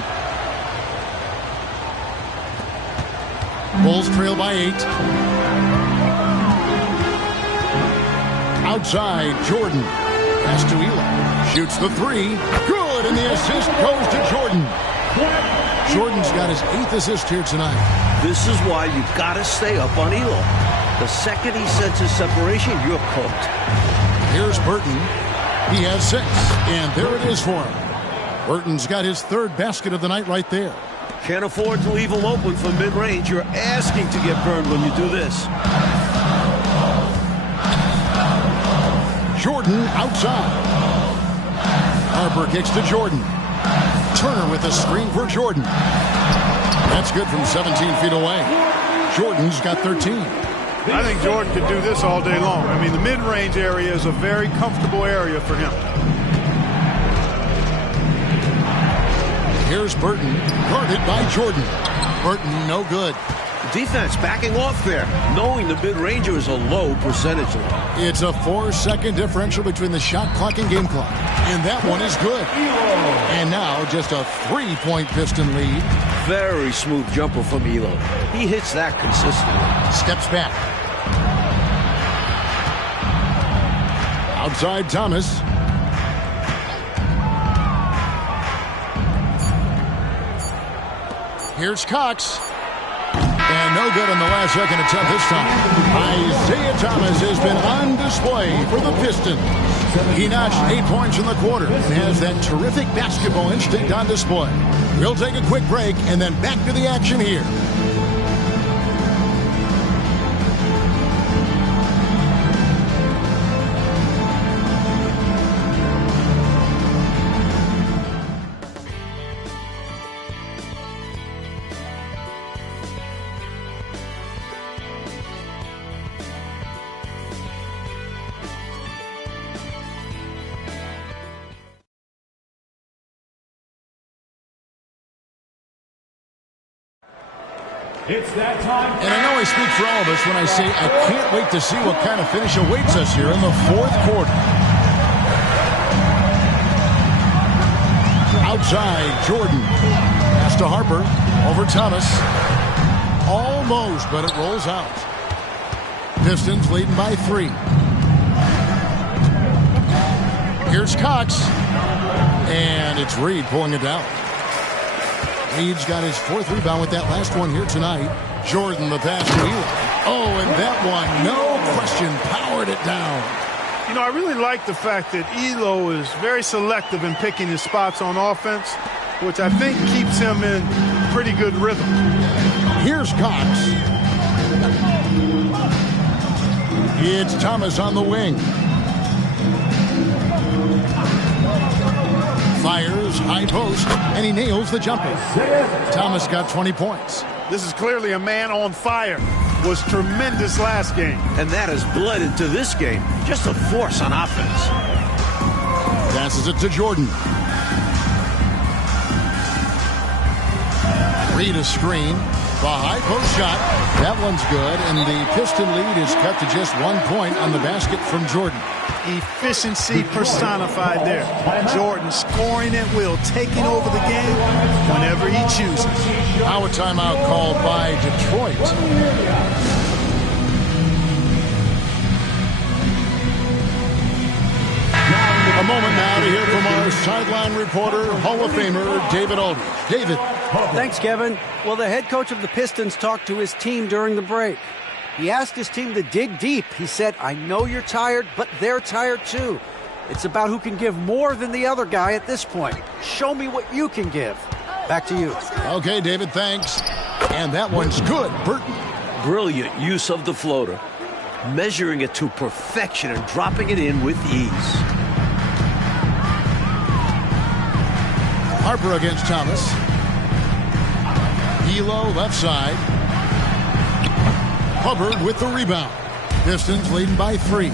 Bulls trail by 8. Outside, Jordan. Pass to Eli. Shoots the 3. Good, and the assist goes to Jordan. Jordan's got his 8th assist here tonight. This is why you got to stay up on Elo. The second he senses separation, you're cooked. Here's Burton. He has 6, and there it is for him. Burton's got his 3rd basket of the night right there. Can't afford to leave him open from mid-range. You're asking to get burned when you do this. Jordan outside. Harper kicks to Jordan. Turner with a screen for Jordan. That's good from 17 feet away. Jordan's got 13. I think Jordan could do this all day long. I mean, the mid-range area is a very comfortable area for him. Here's Burton, guarded by Jordan. Burton, no good. Defense backing off there, knowing the mid-ranger is a low percentage. It's a 4-second differential between the shot clock and game clock. And that one is good. And now just a 3-point Piston lead. Very smooth jumper from Elo. He hits that consistently. Steps back. Outside Thomas. Here's Cox. And no good on the last second attempt this time. Isiah Thomas has been on display for the Pistons. He notched 8 points in the quarter and has that terrific basketball instinct on display. We'll take a quick break and then back to the action here. It's that time. And I know I speak for all of us when I say I can't wait to see what kind of finish awaits us here in the fourth quarter. Outside, Jordan. Pass to Harper. Over Thomas. Almost, but it rolls out. Pistons leading by 3. Here's Cox. And it's Reed pulling it down. Reed's got his 4th rebound with that last one here tonight. Jordan, the pass to Elo. Oh, and that one, no question, powered it down. You know, I really like the fact that Elo is very selective in picking his spots on offense, which I think keeps him in pretty good rhythm. Here's Cox. It's Thomas on the wing. Fires, high post, and he nails the jumper. Thomas got 20 points. This is clearly a man on fire. Was tremendous last game. And that has bled into this game. Just a force on offense. Passes it to Jordan. Reed a screen. The high post shot. That one's good, and the Piston lead is cut to just 1 point on the basket from Jordan. Efficiency personified there. Jordan scoring at will, taking over the game whenever he chooses. Now a timeout called by Detroit. A moment now to hear from our sideline reporter, Hall of Famer David Aldridge. David. Thanks, Kevin. Well, the head coach of the Pistons talked to his team during the break. He asked his team to dig deep. He said, I know you're tired, but they're tired too. It's about who can give more than the other guy at this point. Show me what you can give. Back to you. Okay, David, thanks. And that one's good. Burton. Brilliant use of the floater. Measuring it to perfection and dropping it in with ease. Harper against Thomas. Elo left side. Hubbard with the rebound. Pistons leading by 3.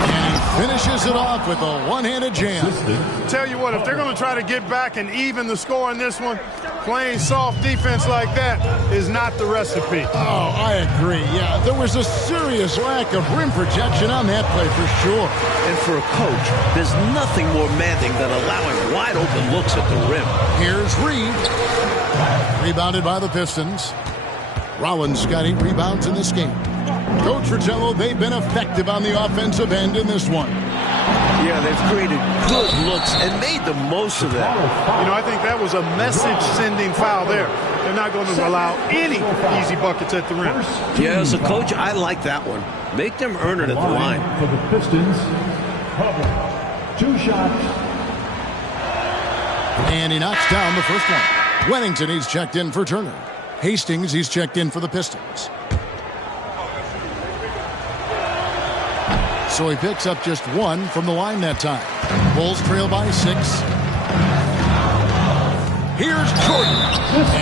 And he finishes it off with a one-handed jam. Tell you what, if they're going to try to get back and even the score in this one, playing soft defense like that is not the recipe. Oh, I agree. Yeah, there was a serious lack of rim protection on that play for sure. And for a coach, there's nothing more maddening than allowing wide-open looks at the rim. Here's Reed. Rebounded by the Pistons. Rollins got 8 rebounds in this game. Coach Fratello, they've been effective on the offensive end in this one. Yeah, they've created good looks and made the most of that. You know, I think that was a message-sending foul there. They're not going to allow any easy buckets at the rim. Yeah, as a coach, I like that one. Make them earn it at the line. For the Pistons, 2 shots. And he knocks down the first one. Wennington, he's checked in for Turner. Hastings, he's checked in for the Pistons. So he picks up just 1 from the line that time. Bulls trail by 6. Here's Jordan.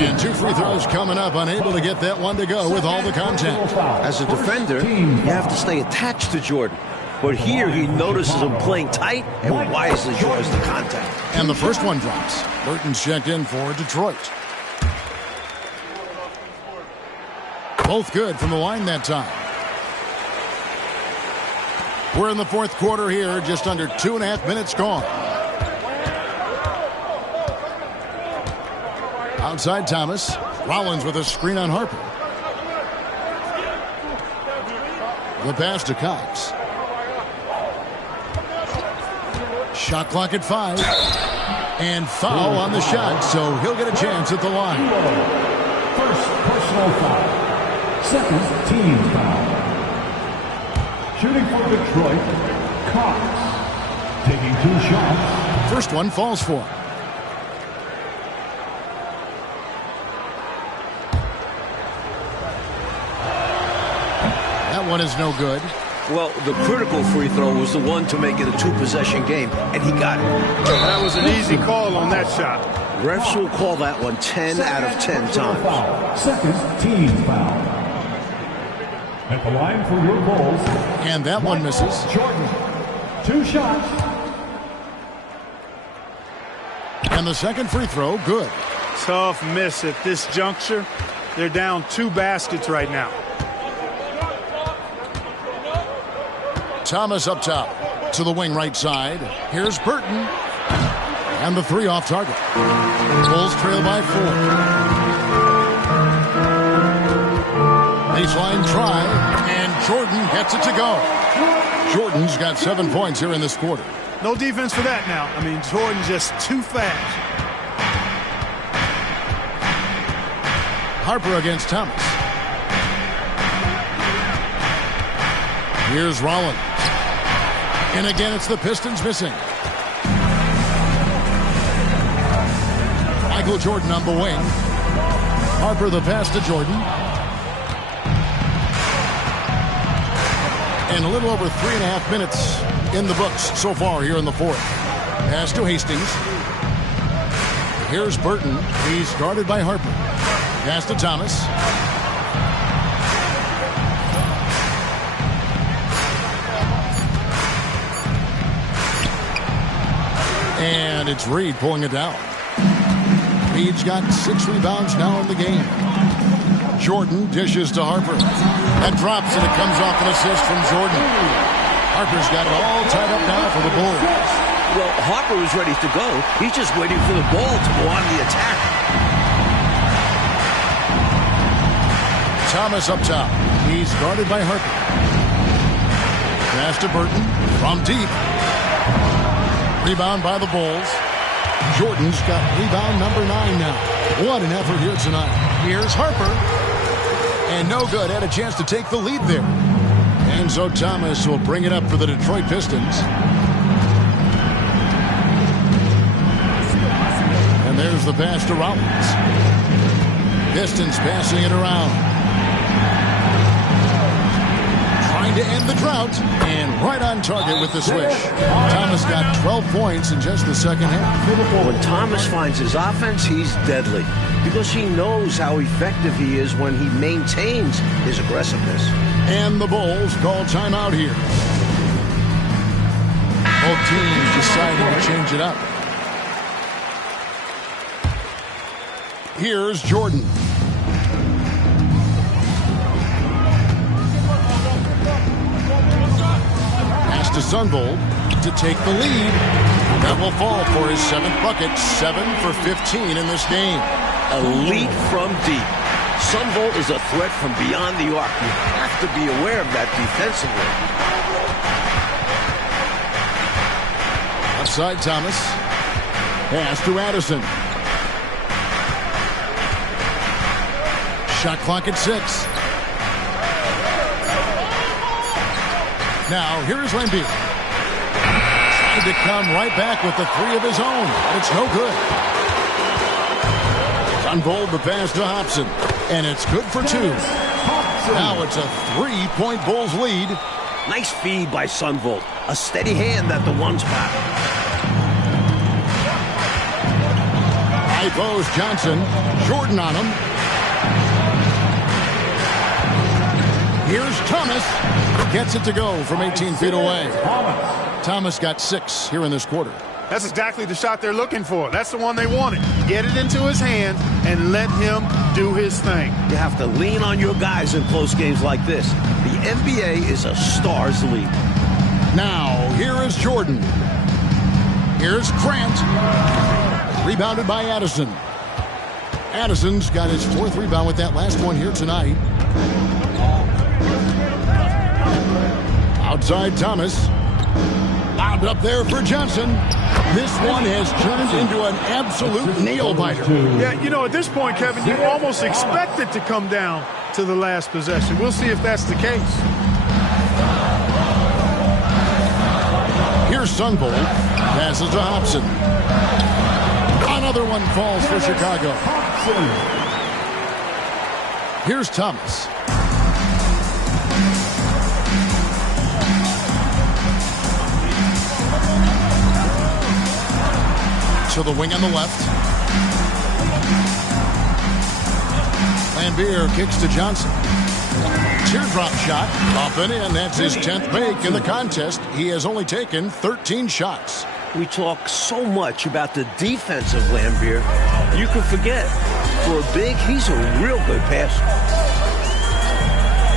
And 2 free throws coming up, unable to get that one to go with all the contact. As a defender, you have to stay attached to Jordan. But here he notices him playing tight and wisely draws the contact. And the first one drops. Burton's checked in for Detroit. Both good from the line that time. We're in the fourth quarter here, just under 2.5 minutes gone. Outside Thomas. Rollins with a screen on Harper. The pass to Cox. Shot clock at 5. And foul on the shot, so he'll get a chance at the line. First personal foul. Second team foul. Shooting for Detroit, Cox. Taking 2 shots. First one falls for him. That one is no good. Well, the critical free throw was the one to make it a 2-possession game, and he got it. That was an easy call on that shot. Refs will call that one 10 out of 10 times. Foul. Second team foul. At the line for your Bulls. And that one misses. Jordan. 2 shots. And the second free throw, good. Tough miss at this juncture. They're down 2 baskets right now. Thomas up top to the wing right side. Here's Burton. And the 3 off target. Bulls trail by 4. Baseline try, and Jordan gets it to go. Jordan's got 7 points here in this quarter. No defense for that now. I mean, Jordan's just too fast. Harper against Thomas. Here's Rollins. And again, it's the Pistons missing. Michael Jordan on the wing. Harper the pass to Jordan. And a little over 3.5 minutes in the books so far here in the fourth. Pass to Hastings. Here's Burton. He's guarded by Harper. Pass to Thomas. And it's Reed pulling it down. Reed's got 6 rebounds now in the game. Jordan dishes to Harper. That drops, and it comes off an assist from Jordan. Harper's got it all tied up now for the Bulls. Well, Harper is ready to go. He's just waiting for the ball to go on the attack. Thomas up top. He's guarded by Harper. Pass to Burton from deep. Rebound by the Bulls. Jordan's got rebound number 9 now. What an effort here tonight. Here's Harper. And no good. Had a chance to take the lead there. And so Thomas will bring it up for the Detroit Pistons. And there's the pass to Rollins. Pistons passing it around. Trying to end the drought. And right on target with the switch. Thomas got 12 points in just the second half. When Thomas finds his offense, he's deadly. Because he knows how effective he is when he maintains his aggressiveness. And the Bulls call timeout here. Both teams deciding to change it up. Here's Jordan. Pass to Sundvold to take the lead. That will fall for his 7th bucket. 7 for 15 in this game. Elite from deep. Sundvold is a threat from beyond the arc. You have to be aware of that defensively. Outside Thomas. Pass to Addison. Shot clock at 6. Now, here's Laimbeer. Trying to come right back with the 3 of his own. It's no good. Sundvold the pass to Hopson. And it's good for 2. Now it's a 3-point Bulls lead. Nice feed by Sundvold. A steady hand at the 1 spot. High post, Johnson. Jordan on him. Here's Thomas. Gets it to go from 18 feet away. Thomas got 6 here in this quarter. That's exactly the shot they're looking for. That's the one they wanted. Get it into his hand and let him do his thing. You have to lean on your guys in close games like this. The NBA is a stars league. Now, here is Jordan. Here's Grant. Rebounded by Addison. Addison's got his 4th rebound with that last one here tonight. Outside Thomas. Lobbed up there for Johnson. This one has turned into an absolute nail-biter. Yeah, you know, at this point, Kevin, you almost expect it to come down to the last possession. We'll see if that's the case. Here's Sundvold. Passes to Hopson. Another one falls for Chicago. Here's Thomas. To the wing on the left. Laimbeer kicks to Johnson. Teardrop shot up and in. That's his 10th make in the contest. He has only taken 13 shots. We talk so much about the defense of Laimbeer. You can forget. For a big, he's a real good passer.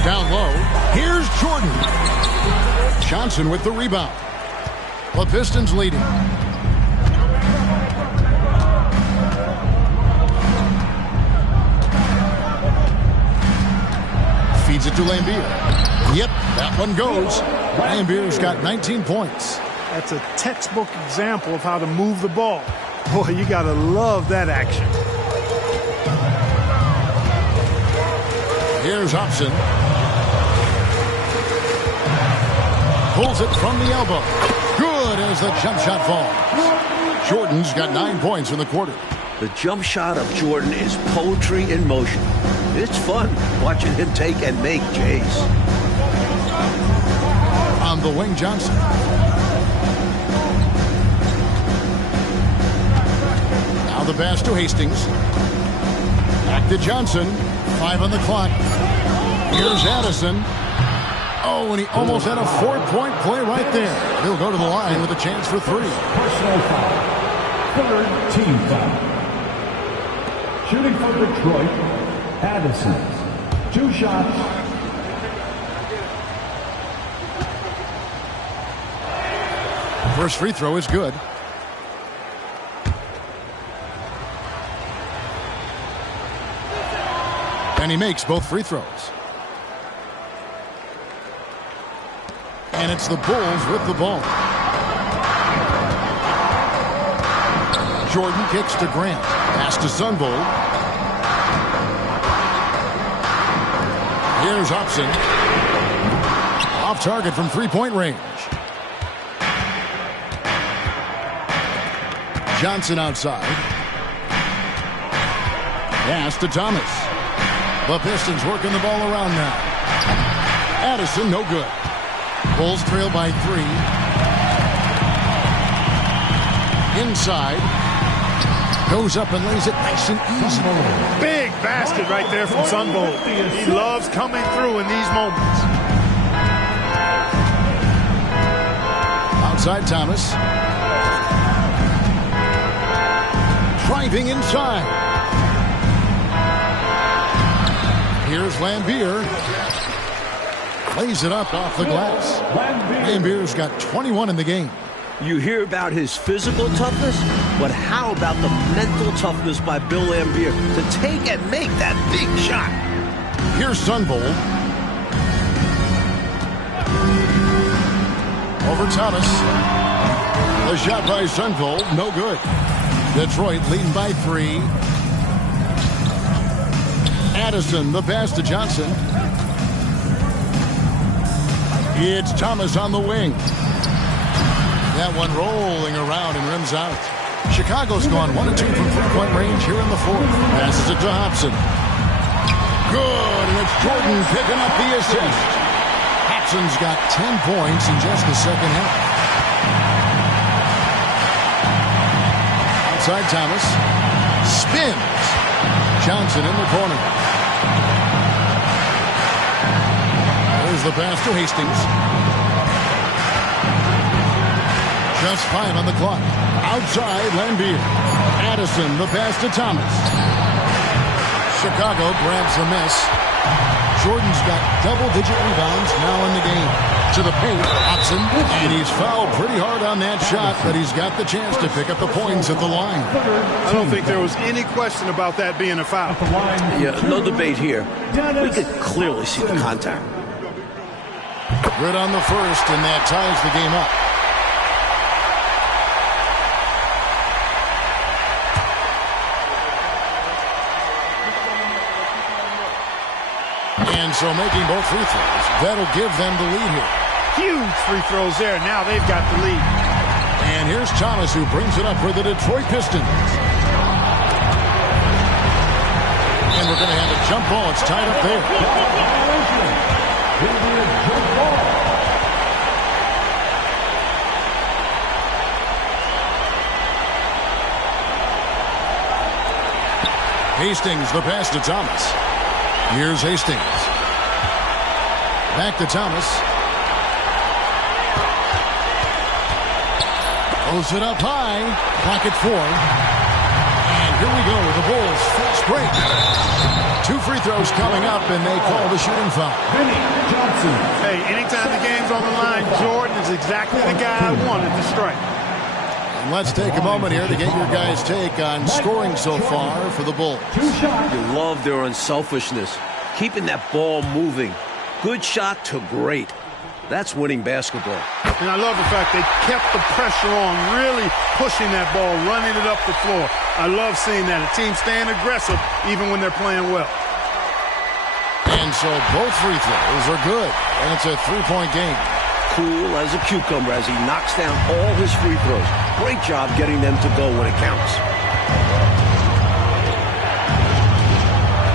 Down low. Here's Jordan. Johnson with the rebound. The Pistons leading. Feeds it to Laimbeer. Yep, that one goes. Laimbeer's got 19 points. That's a textbook example of how to move the ball. Boy, you got to love that action. Here's Hopson. Pulls it from the elbow. Good as the jump shot falls. Jordan's got 9 points in the quarter. The jump shot of Jordan is poetry in motion. It's fun watching him take and make J's. On the wing, Johnson. Now the pass to Hastings. Back to Johnson. 5 on the clock. Here's Addison. Oh, and he almost had a 4-point play right there. He'll go to the line with a chance for 3. Personal foul. 3rd team foul. Shooting for Detroit, Addison. 2 shots. First free throw is good. And he makes both free throws. And it's the Bulls with the ball. Jordan kicks to Grant. Pass to Sundvold. Here's Hopson. Off target from 3-point range. Johnson outside. Pass to Thomas. The Pistons working the ball around now. Addison, no good. Bulls trail by 3. Inside. Goes up and lays it nice and easy. Big basket right there from Sundvold. He loves coming through in these moments. Outside Thomas. Driving inside. Here's Laimbeer. Lays it up off the glass. Laimbeer's got 21 in the game. You hear about his physical toughness, but how about the mental toughness by Bill Laimbeer to take and make that big shot? Here's Sundvold. Over Thomas. The shot by Sundvold, no good. Detroit leading by 3. Addison, the pass to Johnson. It's Thomas on the wing. That one rolling around and rims out. Chicago's gone 1 of 2 from 3-point range here in the 4th. Passes it to Hopson. Good, and it's Jordan picking up the assist. Hopson's got 10 points in just the second half. Outside Thomas. spins. Johnson in the corner. There's the pass to Hastings. Just 5 on the clock. Outside, Laimbeer. Addison, the pass to Thomas. Chicago grabs the miss. Jordan's got double-digit rebounds now in the game. To the paint, Hopson, and he's fouled pretty hard on that shot, but he's got the chance to pick up the points at the line. I don't think there was any question about that being a foul. Yeah, no debate here. We could clearly see the contact. Good on the first, and that ties the game up. And so making both free throws, that'll give them the lead here. Huge free throws there. Now they've got the lead. And here's Thomas, who brings it up for the Detroit Pistons. And we're going to have a jump ball. It's tied up there. Hastings, the pass to Thomas. Here's Hastings. Back to Thomas. Goes it up high. Clock at 4. And here we go. The Bulls fast break. 2 free throws coming up, and they call the shooting foul. Vinnie Johnson. Hey, anytime the game's on the line, Jordan is exactly the guy I wanted to strike. And let's take a moment here to get your guys' take on scoring so far for the Bulls. You love their unselfishness. Keeping that ball moving. Good shot to great. That's winning basketball. And I love the fact they kept the pressure on, really pushing that ball, running it up the floor. I love seeing that. A team staying aggressive even when they're playing well. And so both free throws are good. And it's a 3-point game. Cool as a cucumber as he knocks down all his free throws. Great job getting them to go when it counts.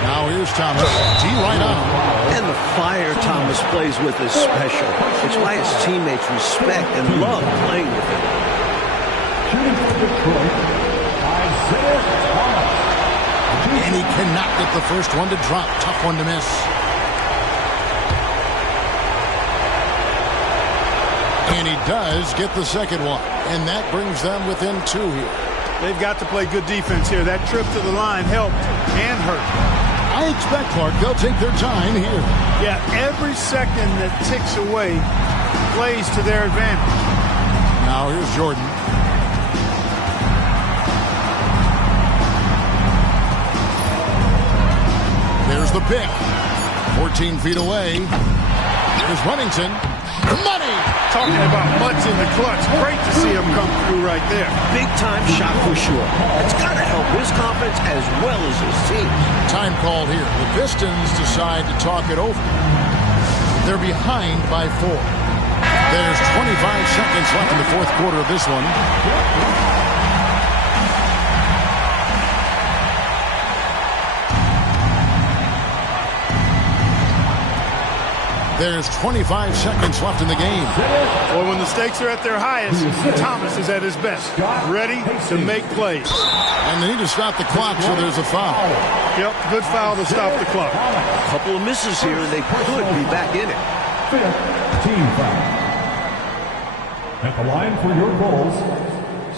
Now here's Thomas. D right on him. And the fire Thomas plays with is special. It's why his teammates respect and love playing with him. Shooting for Detroit, Isiah Thomas. And he cannot get the first one to drop. Tough one to miss. And he does get the second one. And that brings them within 2 here. They've got to play good defense here. That trip to the line helped and hurt. I expect, Clark, they'll take their time here. Yeah, every second that ticks away plays to their advantage. Now here's Jordan. There's the pick. 14 feet away. Here's Remington. Money! Talking about mutts in the clutch. Great to see him come through right there. Big time shot for sure. It's got to help his confidence as well as his team. Time called here. The Pistons decide to talk it over. They're behind by 4. There's 25 seconds left in the fourth quarter of this one. There's 25 seconds left in the game. Well, when the stakes are at their highest, Thomas is at his best, ready to make plays. And they need to stop the clock, so there's a foul. Yep, good foul to stop the clock. A couple of misses here, and they could be back in it. 5th team foul. At the line for your Bulls.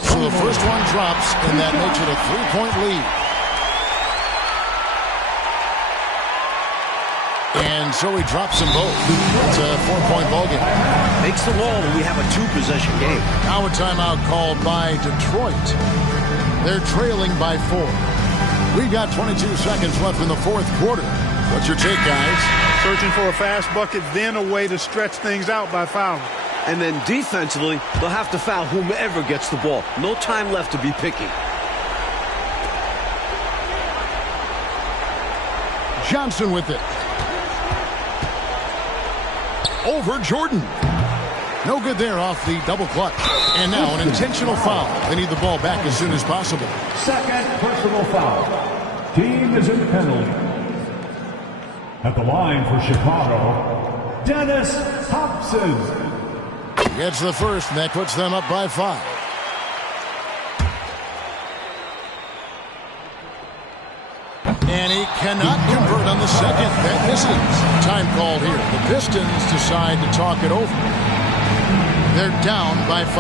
So the first one drops, and that makes it a 3-point lead. And so he drops them both. It's a 4-point ball game. Makes the wall, and we have a 2-possession game. Now a timeout called by Detroit. They're trailing by 4. We've got 22 seconds left in the fourth quarter. What's your take, guys? Searching for a fast bucket, then a way to stretch things out by fouling. And then defensively, they'll have to foul whomever gets the ball. No time left to be picky. Johnson with it. Over Jordan. No good there off the double clutch. And now an intentional foul. They need the ball back as soon as possible. Second personal foul. Team is in penalty. At the line for Chicago, Dennis Hopson. Gets the first, and that puts them up by 5. And he cannot convert on the second. That misses. Time called here. The Pistons decide to talk it over. They're down by 5.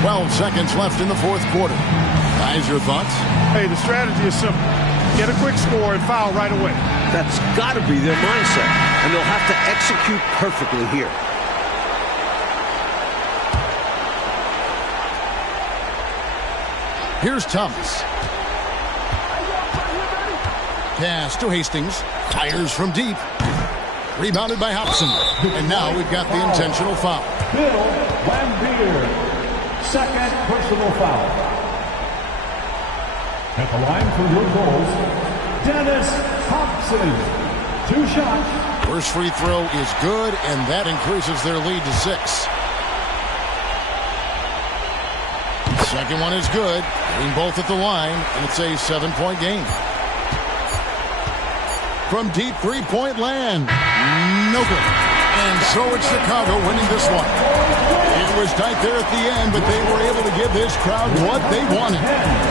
12 seconds left in the fourth quarter. Guys, your thoughts? Hey, the strategy is simple. Get a quick score and foul right away. That's got to be their mindset, and they'll have to execute perfectly here. Here's Thomas. Pass to Hastings. Fires from deep. Rebounded by Hopson. And now we've got the intentional foul. Laimbeer. Second personal foul. At the line for your goals, Dennis Hopson. 2 shots. First free throw is good, and that increases their lead to 6. Second one is good. Getting both at the line, and it's a 7-point game. From deep three-point land. No good. And so it's Chicago winning this one. It was tight there at the end, but they were able to give this crowd what they wanted.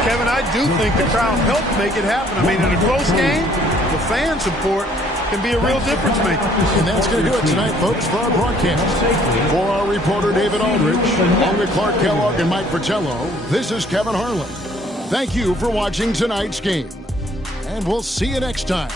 Kevin, I do think the crowd helped make it happen. I mean, in a close game, the fan support can be a real difference maker. And that's going to do it tonight, folks, for our broadcast. For our reporter, David Aldridge, along with Clark Kellogg and Mike Fratello, this is Kevin Harlan. Thank you for watching tonight's game. And we'll see you next time.